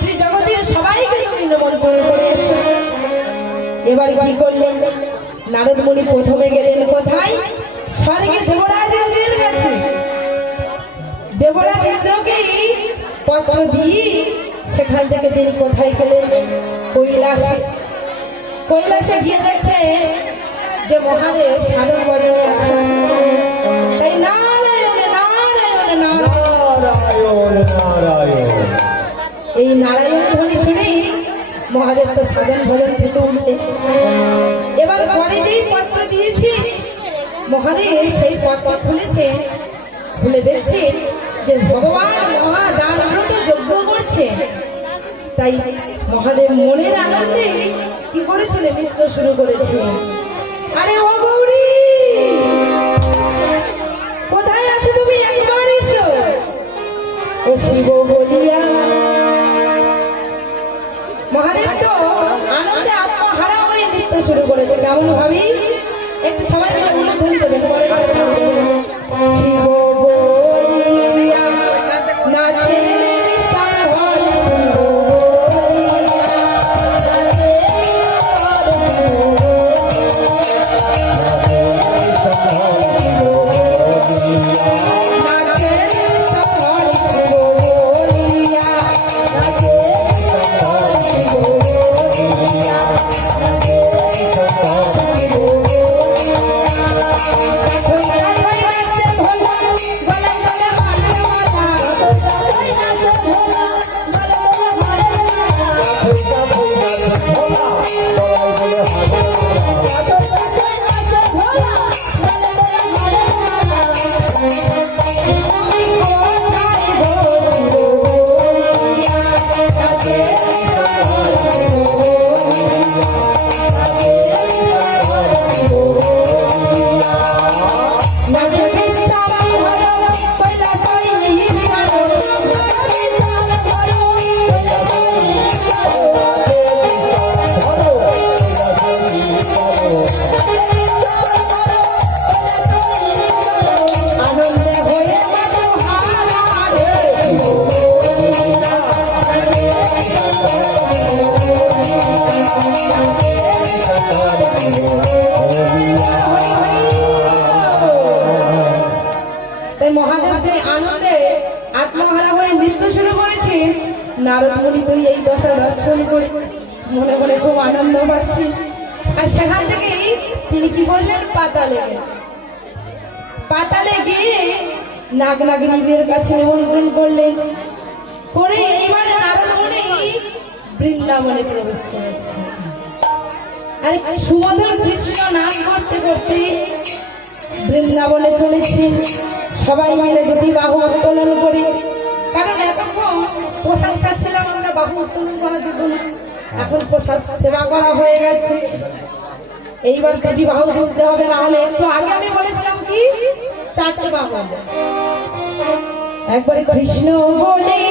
ত্রিজগতের সবাইকে তুমি নিমন্ত্রণ করে এসো। এবার কি করলেন, নারদ মুনি প্রথমে গেলেন কোথায়, স্বর্গে দেবরাজ ইন্দ্রের কাছে। দেবরাজ ইন্দ্রকেই পত্র দিয়ে সেখান থেকে তিনি কোথায় গেলেন, কৈলাসে। কৈলাসে গিয়ে দেখছে যে মহাদেব সাধন ভজনে আছে। তাই নারায়ণ নারায়ণ নারায়ণ নারায়ণ এই নারায়ণ ধ্বনি শুনেই মহাদেব তো সাধন ভজন থেকে উঠলেন। এবার পরে যেই পত্র দিয়েছি মহাদেব সেই পত্র খুলেছে, খুলে দেখছেন যে ভগবান মহাদানব্রত যজ্ঞ করছে। তাই মহাদেব মনের আনন্দে কি করেছিলেন, নৃত্য শুরু করেছে। আরে ও গৌরী, কোথায় আছো তুমি, একবার এসো। ও শিব বলিয়া মহাদেব তো আনন্দে আত্মহারা হয়ে নৃত্য শুরু করেছে। কেমন ভাবি, একটু সবাই মিলে ধ্বনি দেবেন, পরে পরে শিব বলিয়া নাচে সাগর, শিব বলিয়া নাচে সাগর, শিব বলিয়া তাই মহাদেব যে আনন্দে আত্মহারা হয়ে নৃত্য শুরু করেছে, নারদ মুনি তো এই দশা দর্শন করে মনে মনে খুব আনন্দ পাচ্ছে। আর সেখান থেকেই তিনি কি করলেন, পাতালে পাতালে গিয়ে নাগ নাগিনীদের কাছে নিমন্ত্রণ করলেন। করে এইবার নারদ মুনি বৃন্দাবনে প্রবেশ করেছে। আর সুমধুর কৃষ্ণ নাম করতে করতে বৃন্দাবনে চলেছে। সবাই মিলে যদি বাহু উত্তোলন করে, কারণ এতক্ষণ প্রসাদ খাচ্ছিলাম আমরা, বাহু উত্তোলন করার জন্য এখন প্রসাদ সেবা করা হয়ে গেছে। এইবার যদি বাহু তুলতে হবে, না হলে একটু আগে আমি বলেছিলাম কি 4টে বাহু। একবারে কৃষ্ণ বলে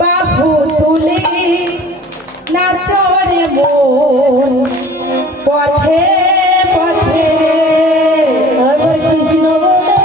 বাহু তুলে নাচরে মন পথে পথে। একবার কৃষ্ণ বলে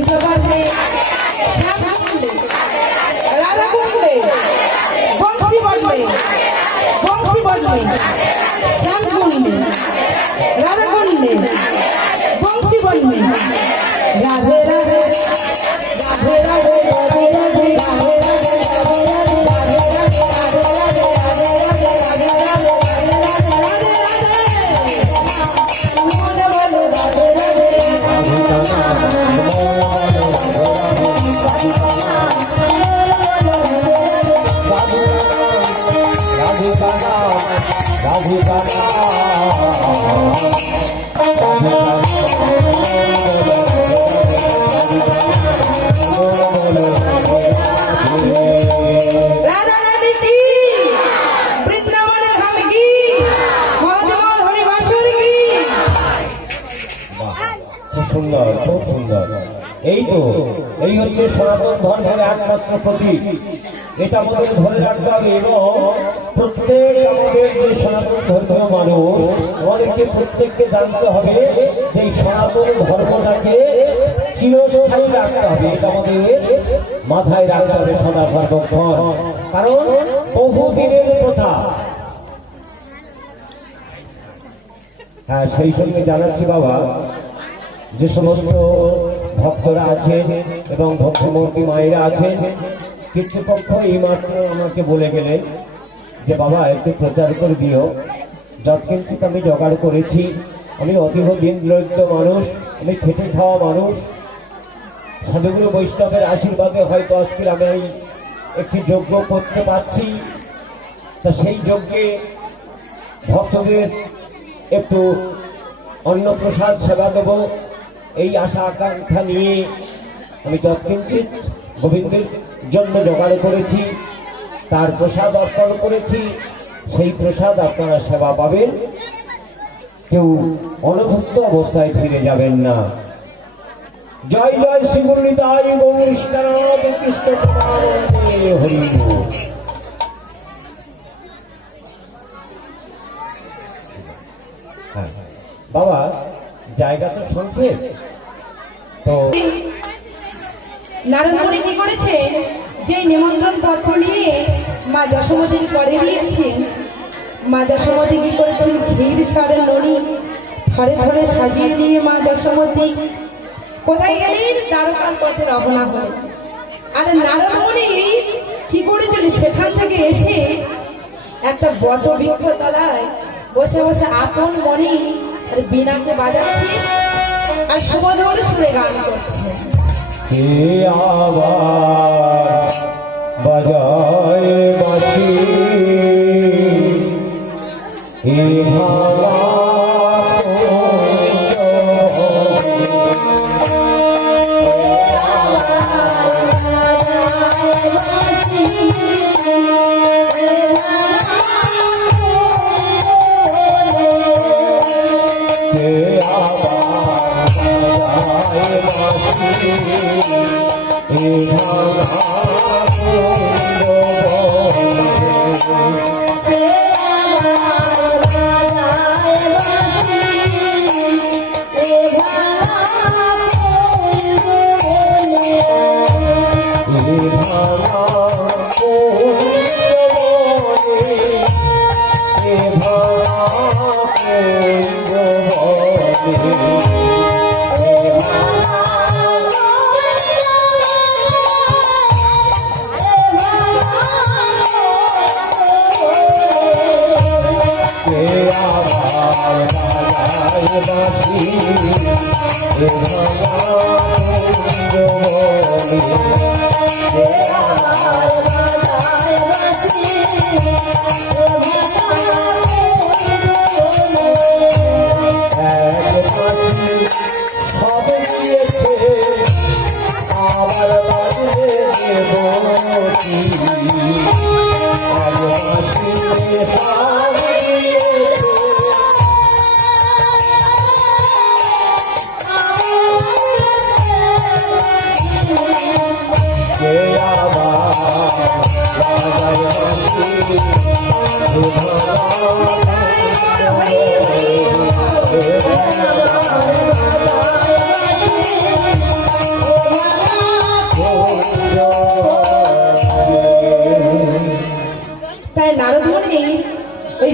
যজ্ঞ করবে রাধা করবে বংশী বলবে শ্যাম গুণবে রাধা গুণবে বংশী বলবে রাধে রাধে রাধে রাধে রাধে রাধে রাধে খুব সুন্দর। এই তো এই হচ্ছে সনাতন ধর্মের একমাত্র প্রতীক। এটা আমাদের ধরে রাখতে হবে এবং প্রত্যেক আমাদের যে সনাতন ধর্মীয় মানুষ আমাদেরকে প্রত্যেককে জানতে হবে যে এই সনাতন ধর্মটাকে চিরস্থায়ী রাখতে হবে। এটা আমাদের মাথায় রাখতে হবে সদা সর্বক্ষণ, কারণ বহুদিনের প্রথা। হ্যাঁ, সেই সঙ্গে জানাচ্ছি বাবা, যে সমস্ত ভক্তরা আছেন এবং ভক্তমূর্তি মায়েরা আছেন, কর্তৃপক্ষ এইমাত্র আমাকে বলে গেলেন যে বাবা একটু প্রচার করে দিও। যত কিন্তু আমি জোগাড় করেছি, আমি অতীব দিন দরিদ্র মানুষ, আমি খেটে খাওয়া মানুষ, সাধুগুরু বৈষ্ণবের আশীর্বাদে হয়তো আজকে আমি একটি যজ্ঞ করতে পারছি। তা সেই যজ্ঞে ভক্তদের একটু অন্নপ্রসাদ সেবা দেব, এই আশা আকাঙ্ক্ষা নিয়ে আমি যৎকিঞ্চিৎ গোবিন্দের জন্য জোগাড় করেছি, তার প্রসাদ অর্পণ করেছি। সেই প্রসাদ আপনারা সেবা পাবেন, কেউ অনভুক্ত অবস্থায় ফিরে যাবেন না। জয় জয় শ্রী মুরলীধর গৌরীষ্ণনাথ কৃষ্ণ প্রেমানন্দে হরি বল। হ্যাঁ বাবা, জায়গা তো সংক্ষেপ। তো নারদ মুনি কি করেছে, যে নিমন্ত্রণ পত্র নিয়ে মা যশোমতীর পরে দিয়েছেন, মা যশোমতী কি করেছেন, ক্ষীর সারে ননি ধরে ধরে সাজিয়ে নিয়ে মা যশোমতী কোথায় গেলেন, দ্বারকার পথে রওনা হলেন। আর নারদ মুনি কি করেছেন, সেখান থেকে এসে একটা বট বৃক্ষ তলায় বসে বসে আপন মনে আর বীণাকে বাজাচ্ছে আর সুমধুর সুরে গান করছে। কে আবার বাজায় বাঁশি, এ ভাঙা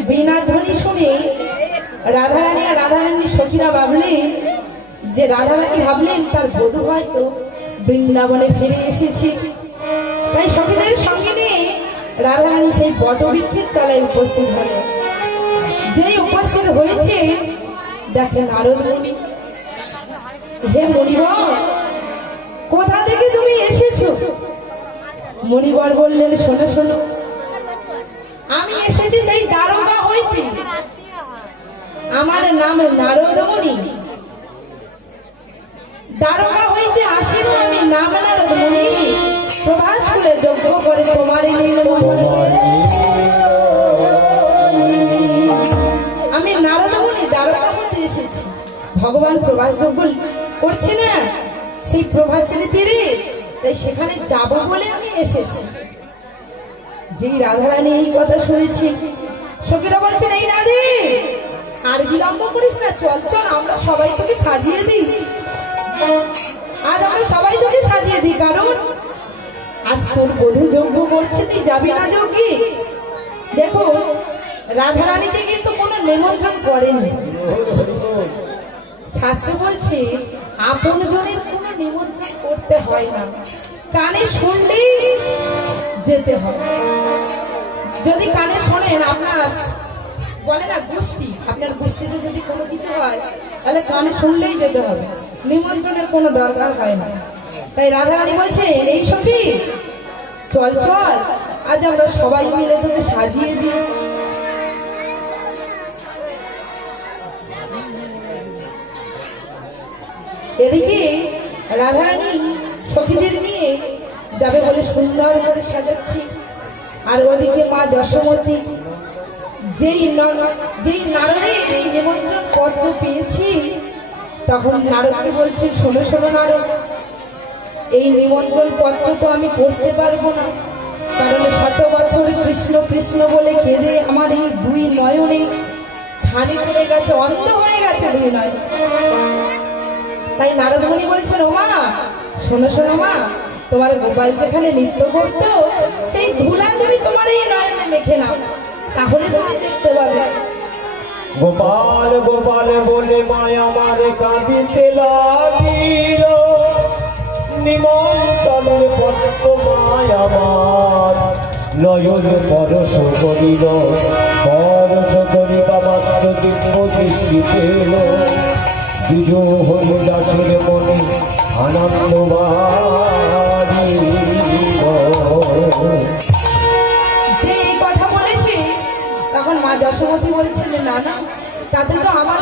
বীণা ধ্বনি শুনে রাধারানী আর রাধারানীর সখীরা ভাবলেন যে রাধারানী ভাবলেন তার বধূ হয়তো বৃন্দাবনে ফিরে এসেছে। তাই সখীদের সঙ্গে নিয়ে রাধারানী সেই বটবৃক্ষের তলায় উপস্থিত হলেন। যেই উপস্থিত হয়েছে দেখেন নারদ মুনি। হে মণিবর, কোথা থেকে তুমি এসেছো? মণিবর বললেন, শোনো শোনো, আমি এসেছি সেই দ্বারকা হইতে। আমার নাম নারদ মুনি। দ্বারকা হইতে আসিব আমি, নাম নারদ মুনি। প্রভাস করে যজ্ঞ করে তোমার আমি নারদ মুনি দ্বারকা হইতে এসেছি। ভগবান প্রভাস যজ্ঞ করছে না সেই প্রভাসের তীরে, তাই সেখানে যাব বলে আমি এসেছি। যেই রাধারানী এই কথা শুনেছি, সখীরা বলছেন, এই রাধে আর বিলম্ব করিস না, চল চল আমরা সবাই তোকে সাজিয়ে দিই। আজ আমরা সবাই তোকে সাজিয়ে দিই, কারণ আজ তোর বধূ যজ্ঞ করছে, তুই যাবি না যজ্ঞে? দেখো রাধারানীকে কিন্তু কোনো নিমন্ত্রণ করেনি। শাস্ত্র বলছে আপন জনের কোনো নিমন্ত্রণ করতে হয় না, কানে শুনলেই যেতে হয়। যদি কানে শোনেন, আপনার বলে না গোষ্ঠী, আপনার গোষ্ঠীতে যদি কোনো কিছু হয় তাহলে কানে শুনলেই যেতে হবে, নিমন্ত্রণের কোনো দরকার হয় না। তাই রাধারানী বলছে, এই সখী চল চল আজ আমরা সবাই মিলে তোকে সাজিয়ে দিই। এদিকে রাধারানী সখীদের নিয়ে যাবে বলে সুন্দর করে সাজাচ্ছি, আর ওদিকে মা যশোমতী যেই নারদের এই নিমন্ত্রণ পত্র পেয়েছি, তখন নারদকে বলছে, শোনো শোনো নারদ, এই নিমন্ত্রণ পত্র তো আমি করতে পারবো না, কারণ 7 বছর কৃষ্ণ কৃষ্ণ বলে কেঁদে আমার এই 2 নয়নে ছানি পড়ে গেছে, অন্ধ হয়ে গেছে 2 নয়ন। তাই নারদ মুনি বলছেন, ও মা শোনো শোনো মা, তোমার গোপাল যেখানে নৃত্য করতো সেই ধুলা তুমি তোমার এই নয়নে মেখে নাও, তাহলে তুমি দেখতে পাবে। গোপাল গোপাল বলে মায়া মারে কাঁদিতে লাগিল, নিমন্ত্রণের পত্র মায়া মার নয়ন পরশ করিল, পরশ করিবা মাত্র দিব্য দৃষ্টি পেল, বিজু হল দাসের মনে আনন্দ যে কথা বলেছে, তখন মা যশোমতী বলছেন, না না, তাতে তো আমার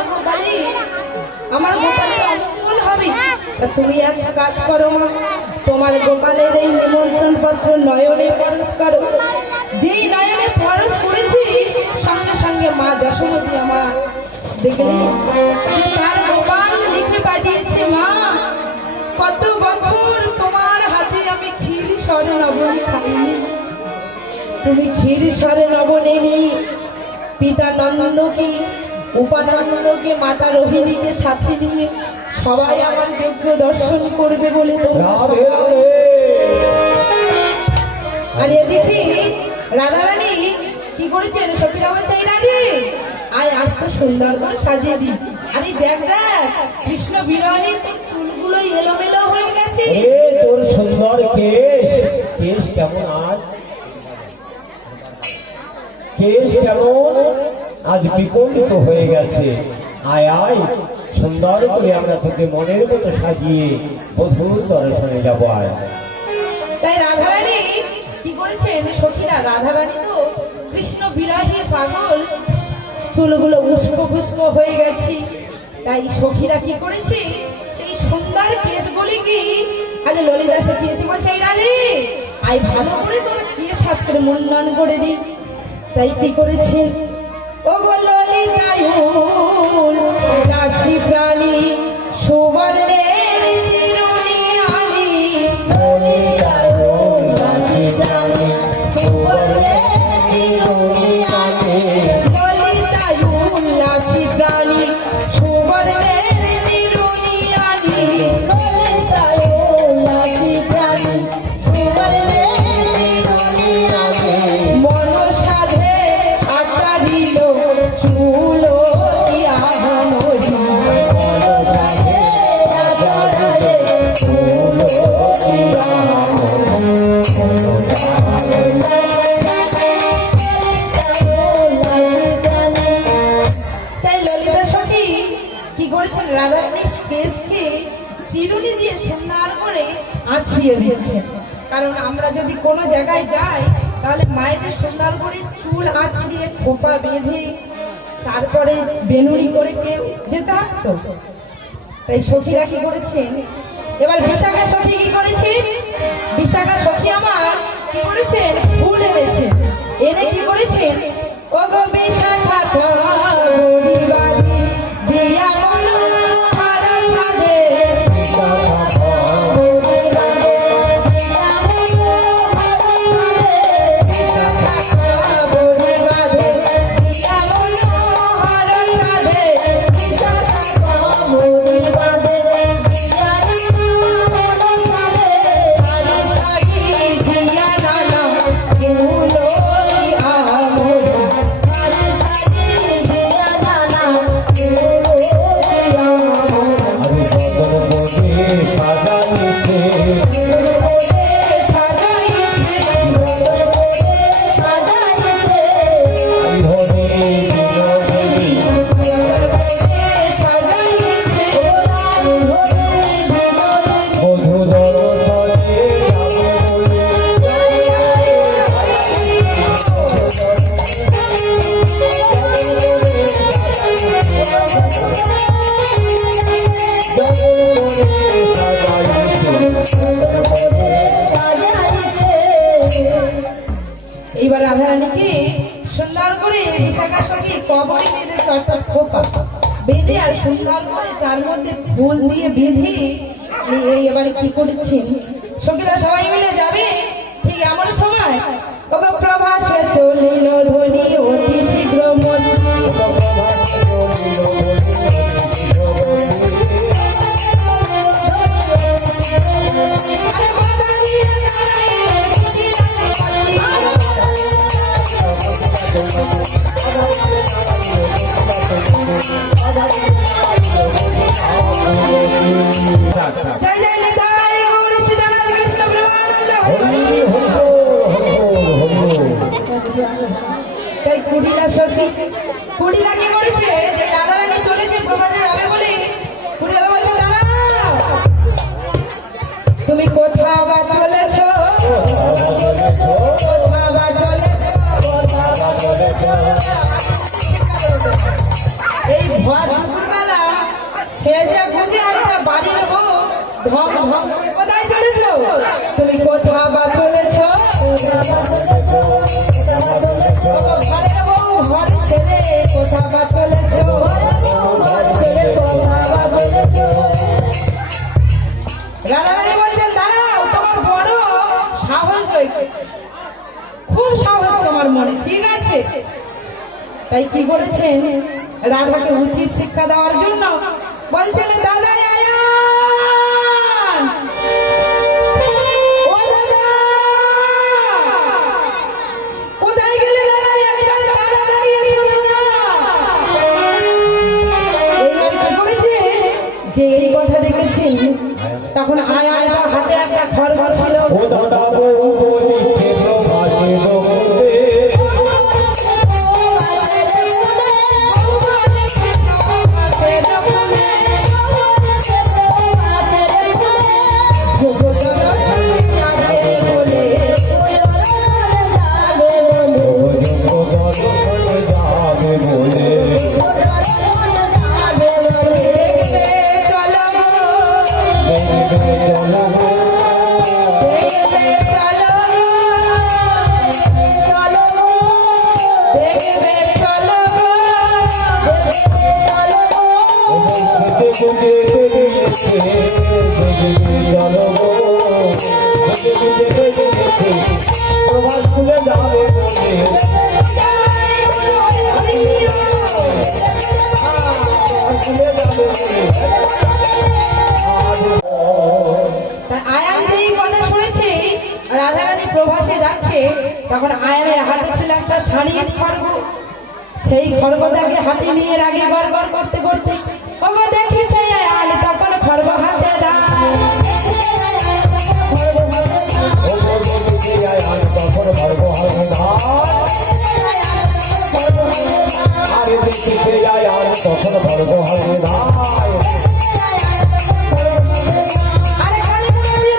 গোপালের অনুকূল হবে। তা তুমি একটা কাজ করো মা, তোমার গোপালের এই নিমন্ত্রণ পত্র নয়নে পরশ করো। যেই নয়নে পরশ করেছি, সঙ্গে সঙ্গে মা যশোমতী আমার দেখলেন যে তার গোপাল লিখে পাঠিয়েছে, মা কত বছর তোমার হাতে আমি ক্ষীর স্বরে নবনী খাইনি, তুমি ক্ষীর স্বরে নবনী পিতা নন্দকে, উপানন্দকে, মাতা রোহিণীকে সাথে নিয়ে সবাই আমার যজ্ঞ দর্শন করবে বলে আর এদিকে রাধারানী কি করেছেন, সখীরা বলছে, এই রাধে আয় আজকে সুন্দর করে সাজিয়ে দিই। আরে দেখ দেখ কৃষ্ণ বিরহে তোর চুলগুলো এলোমেলো হয়ে গেছে, তোর সুন্দর কেশ, কেশ কেমন আজ, কেশ কেমন আজ বিকল্পিত হয়ে গেছে, আয় আয় সুন্দর করে আমরা তোকে মনের মতো সাজিয়ে বধূর দর্শনে যাবো। আয়। তাই রাধারানী কি করেছেন, সখীরা রাধারানী তো কৃষ্ণ বিরহে পাগল, চুলগুলো উস্কো খুস্কো হয়ে গেছে, তাই সখীরা কি করেছে, সেই সুন্দর কেশগুলি কি আজ ললিতা সখী এসে বলছে, এই রাধে আই ভালো করে তোর কেশ হাত করে মুন্ডন করে দিই। তাই কি করেছে, ও গো ললিতায় রাশি প্রাণী সুবর্ণের চিরুনি আনি, ললিতায় রাশি প্রাণী সুবর্ণের চিরুনি আনি, ললিতায় রাশি প্রাণী সুবর্ণের চিরুনি আনি, ললিতায় রাশি প্রাণী সুবর্ণের চিরুনি আনি, মন সাধে আচারিল দিয়েছেন। কারণ আমরা যদি কোনো জায়গায় যাই তাহলে মায়েদের সুন্দর করে চুল আঁচড়িয়ে খোপা বেঁধে তারপরে বেনুনি করে কেউ যেতে হতো। তাই সখীরা কি করেছেন, এবার বিশাখা সখী কি করেছেন, বিশাখা সখী আমার কি করেছেন, ফুল এনেছেন। এনে কি করেছেন, ও গো বিশাখা গৌরী বাঁধি দিয়া মনোহর ছাদে, এইবার রাধারানীকে সুন্দর করে বিশাখা সখী কবরে বেঁধে অর্থাৎ খোপা বেঁধে আর সুন্দর করে তার মধ্যে ফুল দিয়ে বেঁধে এবারে কি করেছেন, সখীরা সবাই মিলে যাবে। ঠিক এমন সময় ওগো প্রভাসে চলিল ধ্বনি অতি শীঘ্র জয় জয় নিতাই গৌর সীতানাথ কৃষ্ণ প্রেমানন্দ। তাই কুড়িলা সখী, কুড়িলা কি করেছে, যে রাধারানী চলেছে প্রভাতে যাবে বলে কুড়িলা বলছে, দাঁড়াও, তুমি কোথাও বা চলেছ, কোথাও বা চলেছ, এই ভর দুপুরবেলা সেজে গুজে একটা বাড়ির বউ ঢং ঢং করে কোথায় চলেছ, তুমি কোথাও বা চলেছ, ঘরের বউ ঘর ছেড়ে কোথাও বা চলেছ, রাধারানী বলছেন, দাঁড়াও, তোমার বড় সাহস হয়েছে, খুব সাহস তোমার মনে, ঠিক আছে। তাই কি করেছেন, রাধাকে উচিত শিক্ষা দেওয়ার জন্য বলছেন, দাদা আয়ান, ও দাদা, কোথায় গেলে দাদা, একবার তাড়াতাড়ি এসো দাদা। এইবার কি করেছে, যে এই কথা ডেকেছেন, তখন আয়ান হাতে একটা খড়গ ছিল, ও দাদা বউ বলিছে প্রভাসে লোকে, প্রভাস খুলে যাবে আয়ান যেই কথা শুনেছে রাধারানী প্রভাসে যাচ্ছে, তখন আয়ানের হাতে ছিল একটা শাড়ির খড়গ, সেই খড়গটাকে হাতে নিয়ে রাগে গড় গড় করতে করতে ওগো দেখেছে আয়ান, তখন খড়গ হাতে দেয়, তখন ভর্গ হাতে আরে দেখতে যায়, আর তখন ভর্গ হাতে আরে খালি ধরিয়ে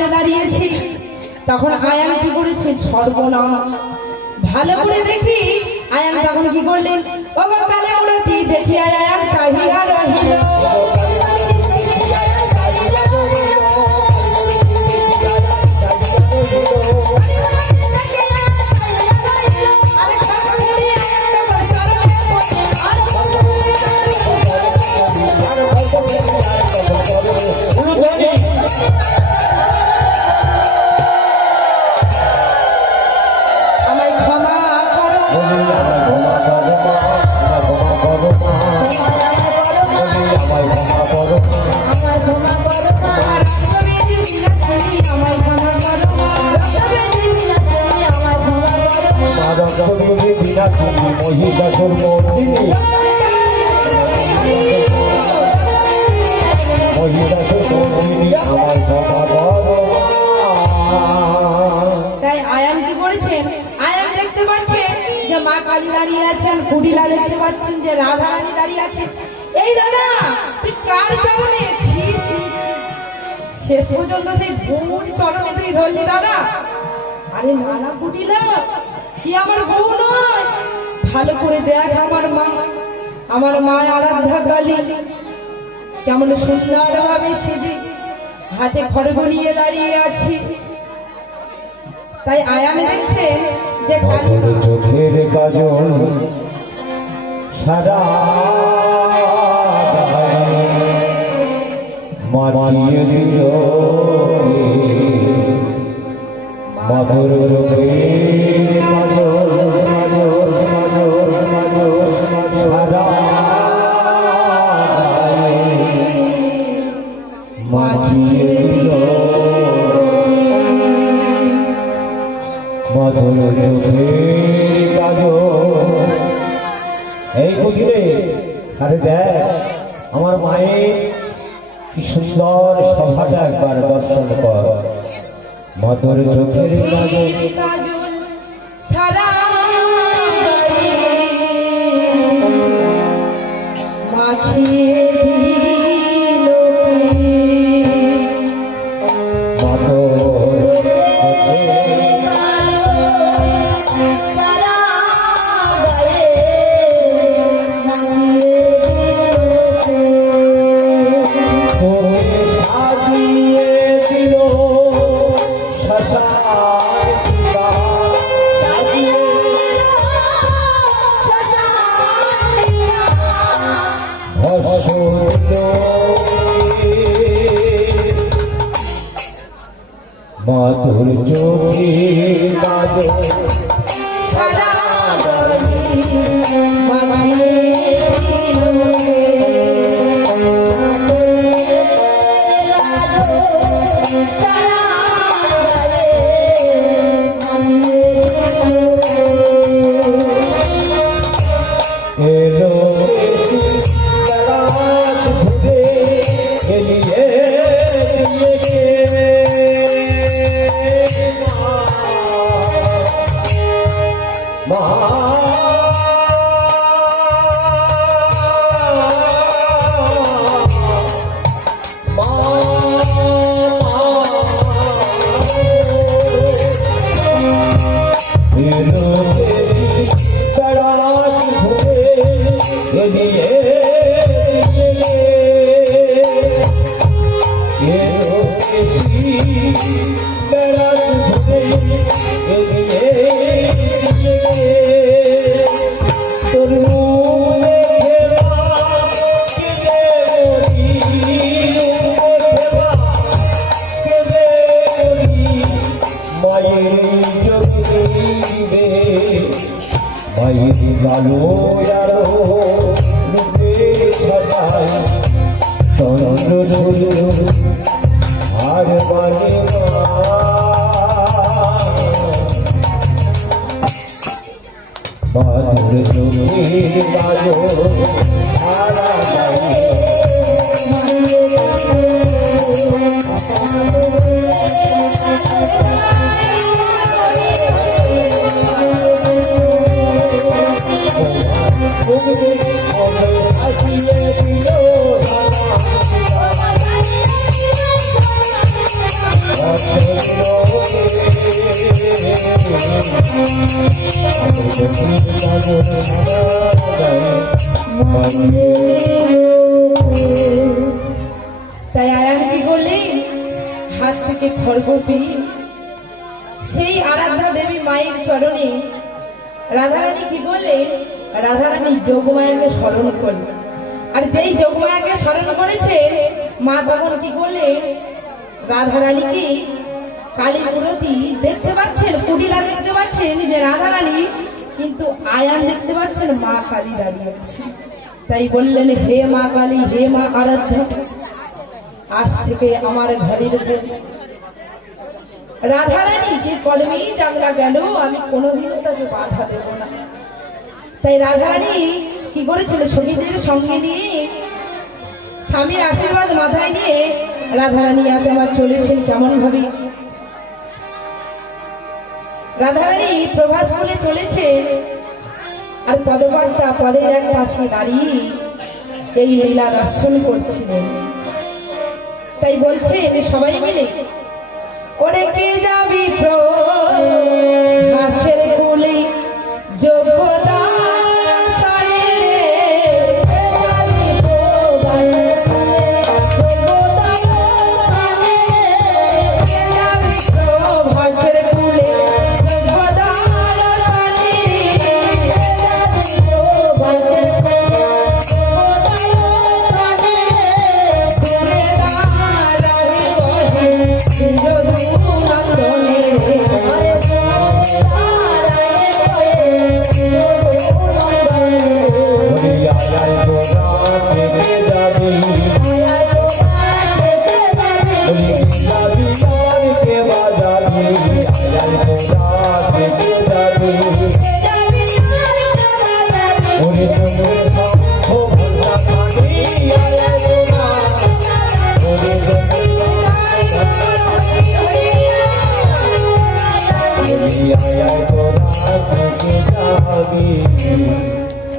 সামনে দাঁড়িয়েছি তখন আয়ান কি করেছেন সর্বনাশ। ভালো করে দেখি আয়ান তখন কি করলেন, ওগো কালে মুরতি দেখি আয়ান চাহিয়া রহিল। আমায় ক্ষমা করো, আমার রক্তবেদী বিলাসিনী, আমায় ক্ষমা করো, রক্তবেদী বিলাসিনী, আমায় ক্ষমা করো। তাই আয়ান কি করেছেন, আয়ান দেখতে পাচ্ছেন যে মা কালী দাঁড়িয়ে আছেন, কুড়িলা দেখতে পাচ্ছেন যে রাধা রানী দাঁড়িয়ে আছেন। এই দাদা তুই কার চরণে, ছি ছি ছি। শেষ পর্যন্ত সেই বউর চরণে তুই ধরলি দাদা। আরে নানা কুটিলা, কি আমার বউ নয়? ভালো করে দেখ আমার মা, আমার মা আরাধ্যা কালী কেমন সুন্দর ভাবে সেজে হাতে খড়গ নিয়ে দাঁড়িয়ে আছি। তাই আয়ানে দেখছেন যে কালী মা চোখের কাজল সারা মাটিয়ে দিল মাধুর চোখের কাজল কাজল কাজল কাজল সারা মাটিয়ে দিল মধুর চোখের কাজল। এই বুঝলে, আরে দেখ আমার মায়ের কি সুন্দর সভাটা একবার দর্শন কর। মধুর চোখের কাজল কাজল সারা গায়ে মাখিয়ে দিল মধুর সারা গায়ে সাজিয়ে দিল সাজিয়ে মধুর চোখের কাজল সারা গায়ে মাখিয়ে এলো বেড়াত ঘুরে এলিয়ে মা গালো আরো রূপে ছটায় চন্দ্র ধরল আর মানে মাধুর চোখের গালো সারা গোপী সেই আরাধ্যা দেবী মায়ের চরণে রাধারানী কি করলেন? রাধারানী যোগমায়াকে স্মরণ করলেন। আর যেই যোগমায়াকে স্মরণ করেছে মা তখন কি করলেন? রাধারানী কি কালী মূর্তি দেখতে পাচ্ছেন, কুটিলা দেখতে পাচ্ছেন যে রাধারানী, কিন্তু আয়ান দেখতে পাচ্ছেন মা কালী দাঁড়িয়ে আছে। তাই বললেন, হে মা কালী, হে মা আরাধ্যা, আজ থেকে আমার ঘরের উপর রাধারানী যে কলমেই জাগলা গেল, আমি কোনোদিনও তাকে বাধা দেব না। তাই রাধারানী কি করেছিল? সখীদের সঙ্গে নিয়ে, স্বামীর আশীর্বাদ মাথায় নিয়ে রাধারানী আজ আমার চলেছেন কেমন ভাবে? রাধারানী প্রভাস করে চলেছে, আর পদকর্তা পদের এক পাশে দাঁড়িয়ে এই লীলা দর্শন করছিলেন। তাই বলছেন সবাই মিলে, ওরে কে যাবি প্রভাসের কোলে যোগ্যতা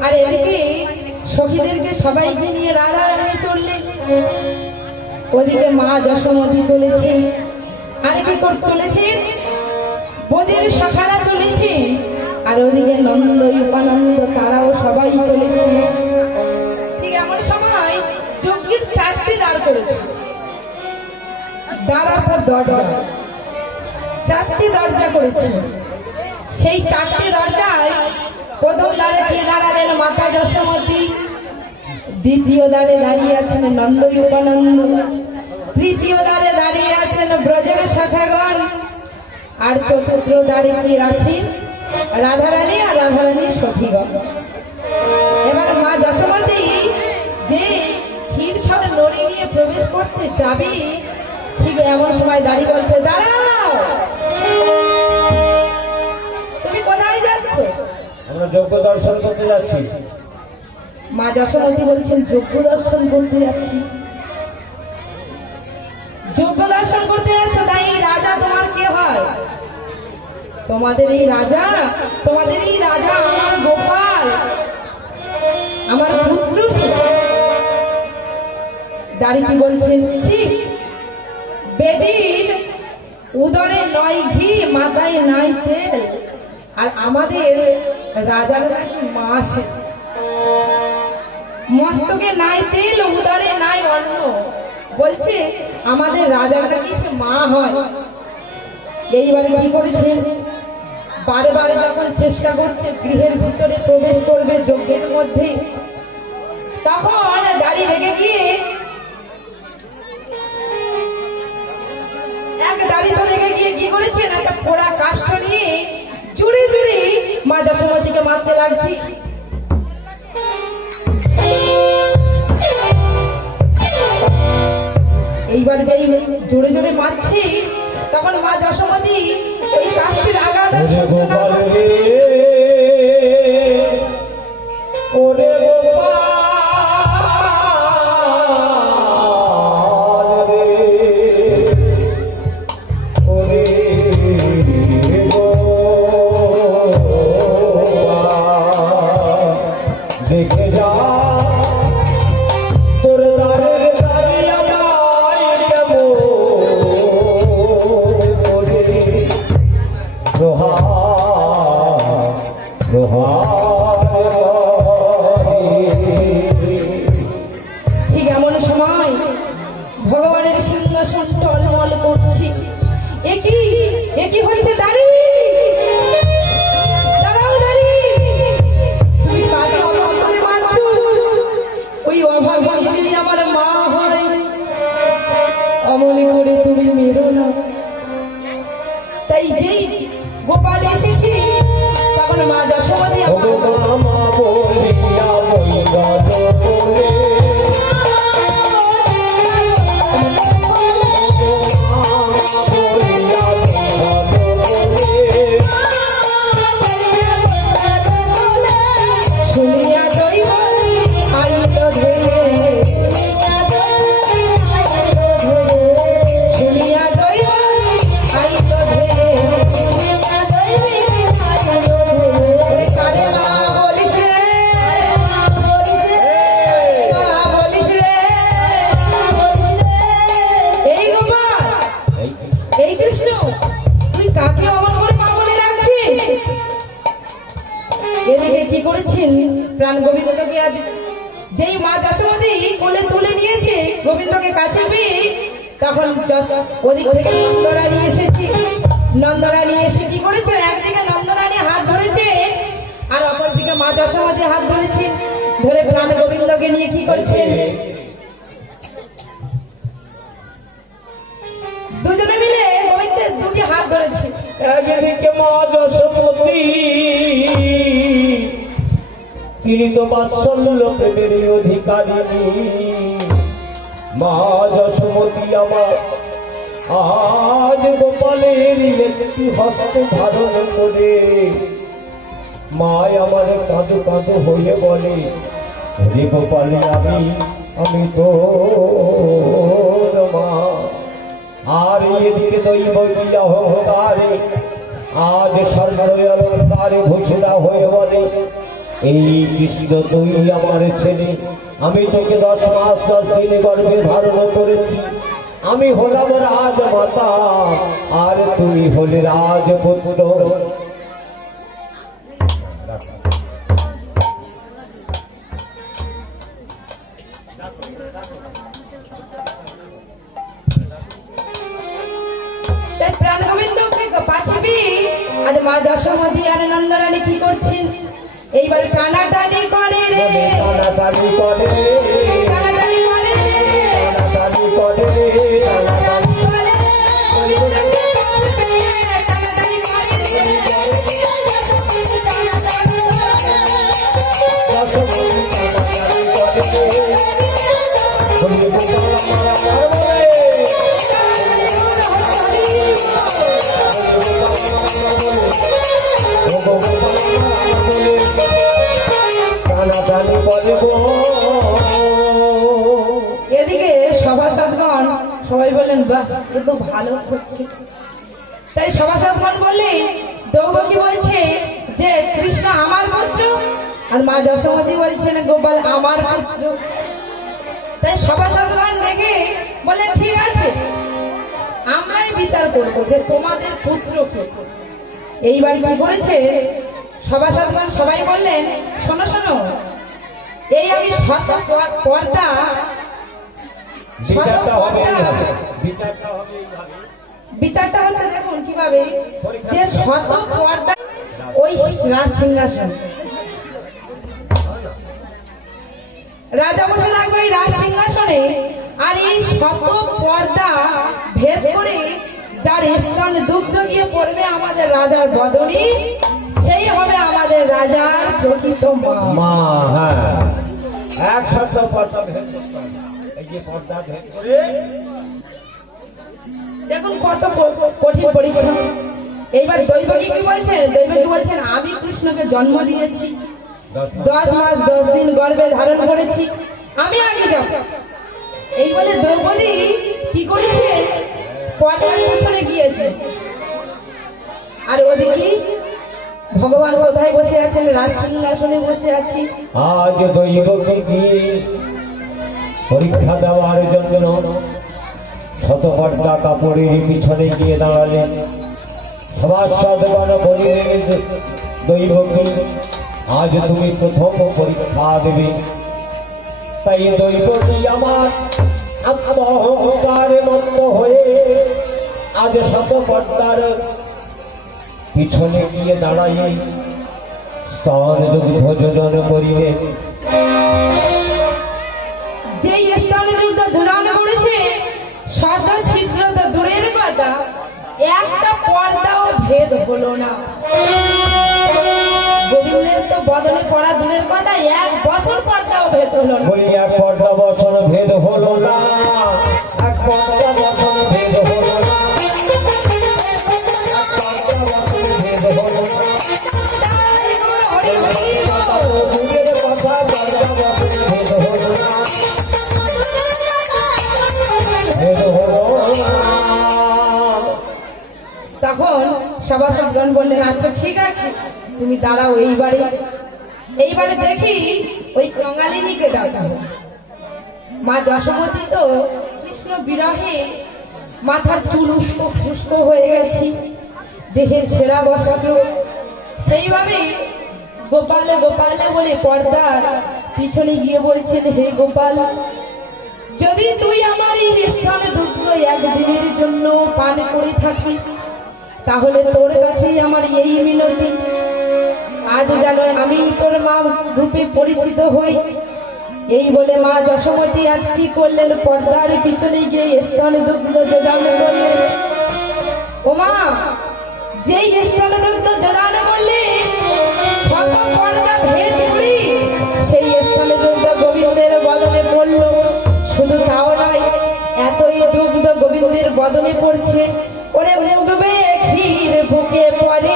আর এদিকে সখীদেরকে সবাইকে নিয়ে রাধারানী চললেন। ওদিকে মা যশোমতী চলেছে, আর কি করে চলেছেন? বোঝের সখারা চলেছে, আর ওদিকে নন্দ উপানন্দ তারাও সবাই চলেছে। ঠিক এমন সময় যজ্ঞের চারটি দাঁড় করেছে। দ্বার অর্থাৎ দরজা, চারটি দরজা করেছে। সেই চারটি দরজায় প্রথম দ্বারে কে দাঁড়ালেন? মাতা যশোমতী। দ্বিতীয় দ্বারে দাঁড়িয়ে আছেন নন্দ উপানন্দ। তৃতীয় দ্বারে দাঁড়িয়ে আছেন ব্রজের শাখাগণ। আর চতুর্থ দ্বারে কে আছেন? রাধারানী আর রাধারানীর সখীগণ। এবার মা যশোমতী যে ক্ষীর সব নড়ি নিয়ে প্রবেশ করতে যাবে, ঠিক এমন সময় দাঁড়িয়ে বলছে, দাঁড়াও, তুমি কোথায় যাচ্ছ? আমরা যোগ্য দর্শন করতে যাচ্ছি। মা যশোমতী বলছেন, যোগ্য দর্শন করতে যাচ্ছি। যোগ্য দর্শন করতে যাচ্ছ, তাই এই রাজা তোমার কে হয়? তোমাদের এই রাজা, তোমাদের এই রাজা আমার গোপাল, আমার পুত্র। দাঁড়িয়ে কি বলছেন? বেটির উদরে নয় ঘি, মাথায় নাই তেল, আর আমাদের রাজার নাকি মাস, মস্তকে নাই তেল, উদরে নাই অন্ন। বলছে আমাদের রাজার নাকি সে মা হয়। এইবারে কি করেছেন? বারে বারে যখন চেষ্টা করছে গৃহের ভিতরে প্রবেশ করবে যজ্ঞের মধ্যে, তখন দাঁড়িয়ে রেগে গিয়ে এক দাঁড়িয়ে তো রেগে গিয়ে কি করেছেন? একটা পোড়া কাষ্ঠ নিয়ে জুড়ে জুড়ে মা যশোমতীকে মারতে লাগছে। এইবার যেই জোরে জোরে মারছি, তখন মা যশোমতী ওই কাষ্ঠের আঘাত দেখে যা তোর দাঁড়ের দাঁড়িয়ে আমায় কেমন করে প্রহার তাই যেই গোপাল এসেছি তখন মা যশোমতী আমার মা বলিয়া মঙ্গল বলে শুনিয়া দৈব আইল ধরে শুনিয়া দৈব আইল ধরে ওরে কারে মা বলিস রে মা বলিস রে এই গোপাল এই কৃষ্ণ তুই কাকে অমন করে মা বলে রাখছিস এদিকে কি করেছেন প্রাণ গোবিন্দকে আজ যেই মা যশোমতী কোলে তুলে নিয়েছে গোবিন্দকে কাছে পেয়ে তখন ওদিক থেকে নন্দরানী এসেছি নন্দরানী এসে কি করেছে একদিকে নন্দরানী হাত ধরেছে আর অপরদিকে মা যশোমতী হাত ধরেছেন ধরে প্রাণ গোবিন্দকে নিয়ে কি করেছেন দুজনে মিলে গোবিন্দের দুটি হাত ধরেছে একদিকে মা যশোমতী তিনি তো বাৎসল্য প্রেমের অধিকারিণী মা যশোমতী আমার আজ গোপালের একটি হস্ত ধারণ করে মায় আমার কাঁদো কাঁদো হয়ে বলে রে গোপালে আমি তো মা আর এদিকে দৈব কি অহংকারে আজ সর্বলঙ্কারে ঘোষণা হয়ে বলে এই কৃষ্ণ তুই আমার ছেলে আমি তোকে 10 মাস 10 দিনে গর্ভে ধারণ করেছি আমি হলাম রাজমাতা আর তুমি হলে রাজপুত্র তাই প্রাণ গোবিন্দকে পাছিবি আর মা যশোমতী আর নন্দরানী কি করছেন এইবার টানাটানি করে রে টানাটানি করে টানাটানি করে রে টানাটানি করে টানাটানি করে গোবিন্দকে টানাটানি করে রে এদিকে সভাসদগণ সবাই বললেন বাহ এ তো ভালো হচ্ছে তাই সভাসদগণ বললেন দৌবকী বলছে যে কৃষ্ণ আমার পুত্র আর মা যশোমতী বলছেন গোপাল আমার পুত্র তাই সভাসদগণ দেখে বলে ঠিক আছে আমরাই বিচার করব যে তোমাদের পুত্র কে এইবার কি করেছে সভাসদগণ সবাই বললেন শোনো শোনো এই আমি শত পর্দা বিচারটা হচ্ছে দেখুন কিভাবে যে শত পর্দা ওই রাজ সিংহাসন রাজা বসে লাগবে এই রাজ সিংহাসনে আর এই শত পর্দা ভেদ করে যার স্তন দুগ্ধ গিয়ে পড়বে আমাদের রাজার বদনী সেই হবে আমাদের রাজার প্রকৃত মা হ্যাঁ এক সপ্তাহ পর্দা ভেদ করতে হবে এই যে পর্দা ভেদ করে দেখুন কত কঠিন পরীক্ষা এইবার দৈবকী কি বলছেন দৈবকী বলছেন আমি কৃষ্ণকে জন্ম দিয়েছি 10 মাস 10 দিন গর্ভে ধারণ করেছি আমি আগে যাব এই বলে দ্রৌপদী কি করেছে পর্দার পিছনে গিয়েছে আর ওদিকে ভগবান কোথায় বসে আছেন রাজ সিংহাসনে বসে আছি আজ দৈবকী পরীক্ষা দেওয়ার জন্য শতপর্দা কাপড়ের পিছনে গিয়ে দাঁড়ালেন সভাসদগণ বলিলেন দৈবকী আজ তুমি প্রথম পরীক্ষা দেবে তাই দৈবকী আমার আত্মঅহংকারে মত্ত হয়ে আজ শতপর্দার পিছনে গিয়ে দাঁড়াই স্তন দুগ্ধ যোজন করিলেন যেই স্তনে দুগ্ধ যোজন করেছে শত ছিদ্র তো দূরের কথা একটা পর্দাও হলো না। গোবিন্দের তো বদনে পড়া দূরের কথা, 1 বছর পর্দাও ভেদ হলো না। বলি এক পর্দা বছর ভেদ হলো না, এক পর্দা বছর ভেদ হলো না, এক পর্দা বছর ভেদ হলো না। হরি হরি বল। যুগের কথা পর্দা বছর ভেদ হলো না, ভেদ হলো না। তখন সভাসদগণ বললেন, আচ্ছা ঠিক আছে, তুমি দাঁড়াও, এইবারে দেখি ওই কঙ্গালিনীকে ডাকাবো। মা যশোমতী তো কৃষ্ণ বিরহে মাথার চুল উস্কো ফুস্কো হয়ে গেছে, দেহে ছেঁড়া বস্ত্র, সেইভাবে গোপালে গোপালে বলে পর্দার পিছনে গিয়ে বলছেন, হে গোপাল, যদি তুই আমার এই স্থানে দুগ্ধ একদিনের জন্য পান করে থাকিস, তাহলে তোর কাছেই আমার এই মিনতি, আজ যেন আমি তোর মা রূপে পরিচিত হই। এই বলে মা যশোমতী আজ কি করলেন, পর্দার পিছনে গিয়ে স্থানে দুগ্ধ যোগান করলেন। ও মা, যেই স্থানে দুগ্ধ যোগান করলেন, শত পর্দা ভেদ করি সেই স্থানে দুগ্ধ গোবিন্দের বদনে পড়ল। শুধু তাও নয়, এতই দুগ্ধ গোবিন্দের বদনে পড়ছে, ওরে মুগবে ক্ষীর বুকে পড়ে।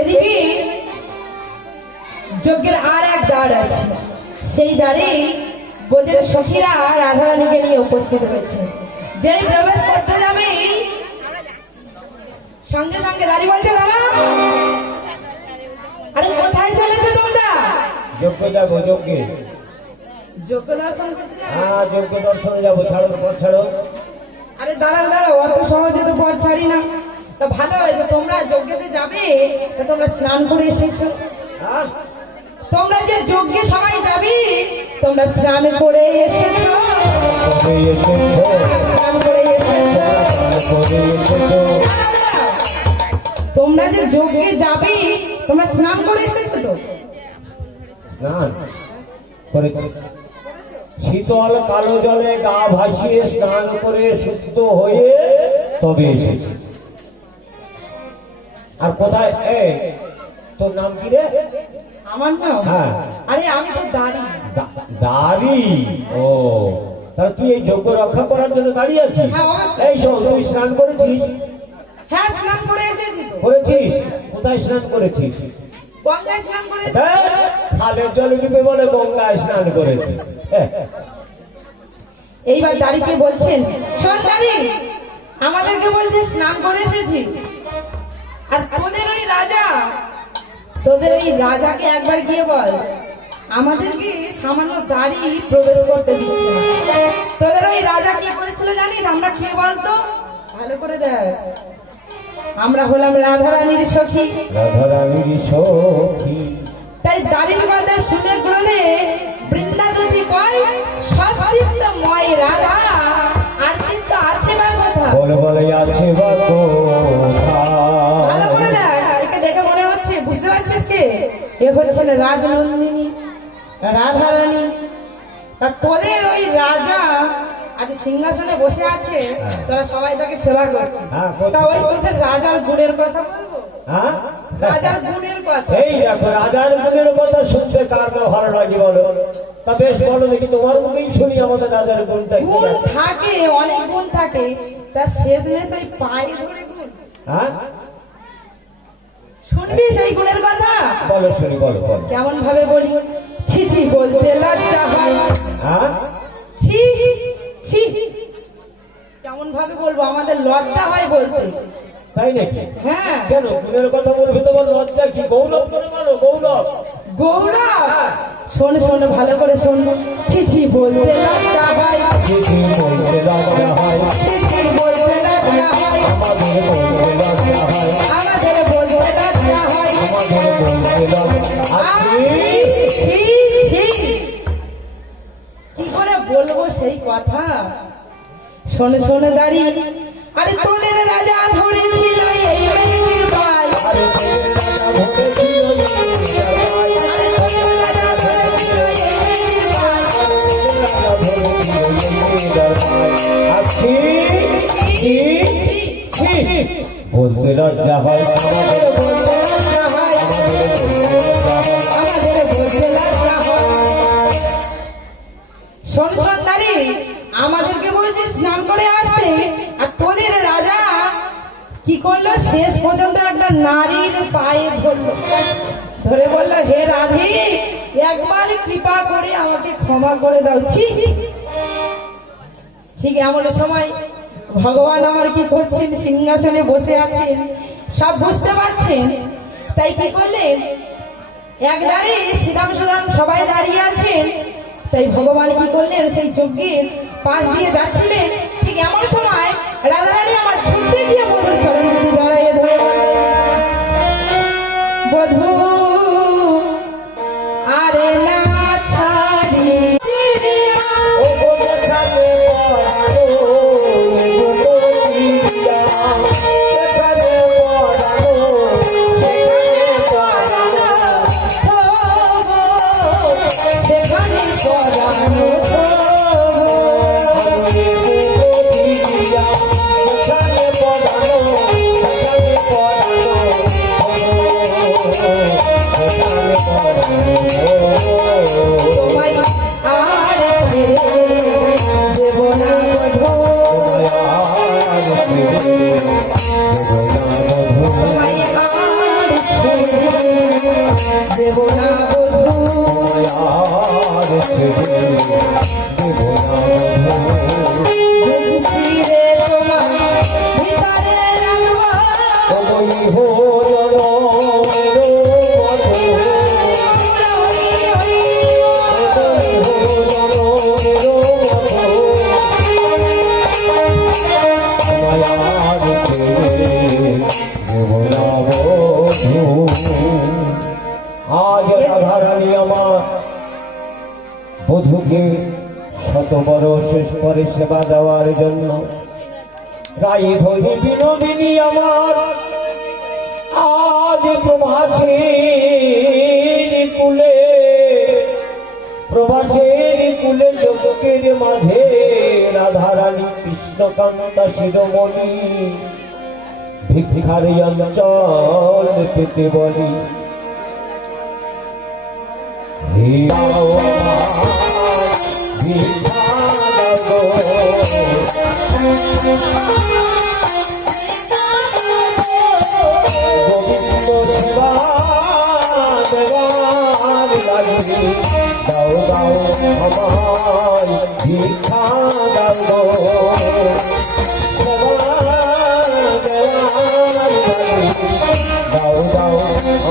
এদিকে যজ্ঞের আর এক দ্বার আছে, সেই দ্বারে ব্রজের সখীরা রাধারানীকে নিয়ে উপস্থিত হয়েছে। যেই প্রবেশ করতে যাবে, সঙ্গে সঙ্গে দাঁড়িয়ে বলছে, দাঁড়া, আরে কোথায় চলেছে তোমরা? যোগ্য যাবো, যোগ্যে। যোগ্য দর্শন করতে যাবে? হ্যাঁ, যোগ্য দর্শনে যাবো, ছাড়ো পর ছাড়ো। আরে দাঁড়াও দাঁড়াও, অত সহজে তো পথ ছাড়ি না। তা ভালো হয়েছে, তোমরা যজ্ঞতে যাবে, তা তোমরা স্নান করে এসেছো। হ্যাঁ, তোমরা যে যজ্ঞে সবাই যাবে, তোমরা স্নান করে এসেছো, কবে এসেছো? স্নান করে এসেছো। কবে এসেছো? তোমরা যে যজ্ঞে যাবে, তোমরা স্নান করে এসেছো তো? স্নান করে শীতল কালো জলে গা ভাসিয়ে স্নান করে শুদ্ধ হয়ে তবে এসেছে। আর কোথায়? তোর নাম কি রে? আমার নাম? হ্যাঁ। আরে আমি তো দাঁড়ি। দাড়ি? ও, তাহলে তুই এই যজ্ঞ রক্ষা করার জন্য দাঁড়িয়ে আছিস? হ্যাঁ, অবশ্যই। এই শোন, তুই স্নান করেছিস? হ্যাঁ, স্নান করে এসেছি তো। করেছিস? কোথায় স্নান করেছিস? গঙ্গায় স্নান করে এসেছি। খালের জলে ডুবে বলে গঙ্গায় স্নান করেছিস? এইবার দাঁড়িকে বলছেন, শোন দাঁড়ি, আমাদেরকে বলছে স্নান করে এসেছি, আর তোদের ওই রাজাকে একবার গিয়ে বল, আমাদেরকে সামান্য দাড়ি প্রবেশ করতে দিচ্ছে না। তোদের ওই রাজা কি করেছিল জানিস? আমরা কে বলতো? ভালো করে দেখ, আমরা হলাম রাধারানীর সখী। রাধারানীর সখী। তাই দাড়ির কথা শুনে ক্রোধে বৃন্দাবতী কয়, সতৃপ্তময় রাধা, আর কিন্তু আছে বা কথা? বলে বলে আছে বা কথা। ভালো করে দেখ, একে দেখে মনে হচ্ছে, বুঝতে পারছিস কে? এ হচ্ছেন রাজনন্দিনী, রাধারানী। তা তোদের ওই রাজা আজ সিংহাসনে বসে আছে, তোরা সবাই তাকে সেবা করছে। তা ওই তোদের রাজার গুণের কথা বলবো? হ্যাঁ, রাজার গুণের কথা। এই দেখো, রাজার গুণের কথা শুনতে কার না ভালো লাগে বলো? তা বেশ বলো দেখি, তোমার মুখেই শুনি আমাদের রাজার গুণটা। গুণ থাকে, অনেক গুণ থাকে, তার শেষমেশ এই পায়ে ধরে গুণ। হ্যাঁ, শুনবি সেই গুণের কথা? বলো শুনি, বলো বলো। কেমন ভাবে বলি? ছি ছি বলতে লজ্জা হয়। হ্যাঁ, ছি ছি, কেমন ভাবে বলবো? আমাদের লজ্জা হয় বলতে। তাই নাকি? হ্যাঁ। কেন গুণের কথা বলবে? তোমার লজ্জা কি? গৌরব করে বলো, গৌরব। গৌরব? শোন শোন, ভালো করে শোন। ছি ছি বলতে লজ্জা হয়, ছিছি বলতে লজ্জা হয় ছিছি বলতে লজ্জা হয় আমাদের বলতে লজ্জা হয় আমাদের বলতে লজ্জা হয় আমাদের বলতে লজ্জা ছি, ছি। কি করে বলবো সেই কথা শোনে শোনে দাঁড়ি আরে তোদের রাজা ধরেছিল এই মেয়ের পায় আরে তোদের রাজা ধরেছিল আরে তোদের রাজা ধরেছিল এই মেয়ের পায় আছি ছি ছি বলতে লজ্জা হয় আমাদের বলতে লজ্জা হয় আমাদের বলতে লজ্জা হয় শোন শোন দাঁড়ি আমাদেরকে বলছে স্নান করে আসতে আর তোদের রাজা কি করলো শেষ পর্যন্ত একটা নারীর পায়ে ধরলো ধরে বললো হে রাধে একবার কৃপা করে আমাকে ক্ষমা করে দাও ছি ঠিক এমন সময় ভগবান আমার কি করছেন সিংহাসনে বসে আছেন সব বুঝতে পারছেন তাই কি করলেন এক দাঁড়িয়ে শ্রীরাম সুদাম সবাই দাঁড়িয়ে আছেন তাই ভগবান কি করলেন সেই যজ্ঞের পাশ দিয়ে যাচ্ছিলেন ঠিক এমন সময় রাধারানী আমার ছুটতে গিয়ে বধুর চরণ দুটি দাঁড়াইয়ে ধরে বললেন বধূ আরে না ছাড়ি চিড়িয়া সেখানে পরানো তোমায় আর ছেড়ে দেব না বধূ তোমায় আর ছেড়ে দেব না বধূ ফিরে তোমার ভিতরে রাখবো আজ রাধারানী আমার বধূকে শত বরশেষ পরে সেবা দেওয়ার জন্য রাই ধরি বিনোদিনী আমার আজ প্রভাসের কুলে জগতের মাঝে রাধারানী কৃষ্ণকান্তা শিরোমণি ভিক্ষার অঞ্চল পেতে বলি হে গোবিন্দ সেবা দেওয়ার লাগি দাও দাও আমায় ভিক্ষা দাও সেবা দেওয়ার লাগি দাও দাও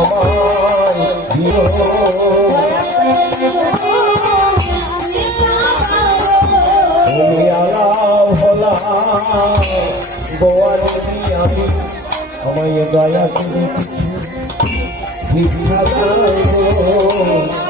আমায় দিও ভোলা গোয়াল আমি আমায় দয়া করে কিছু ভিক্ষা দাও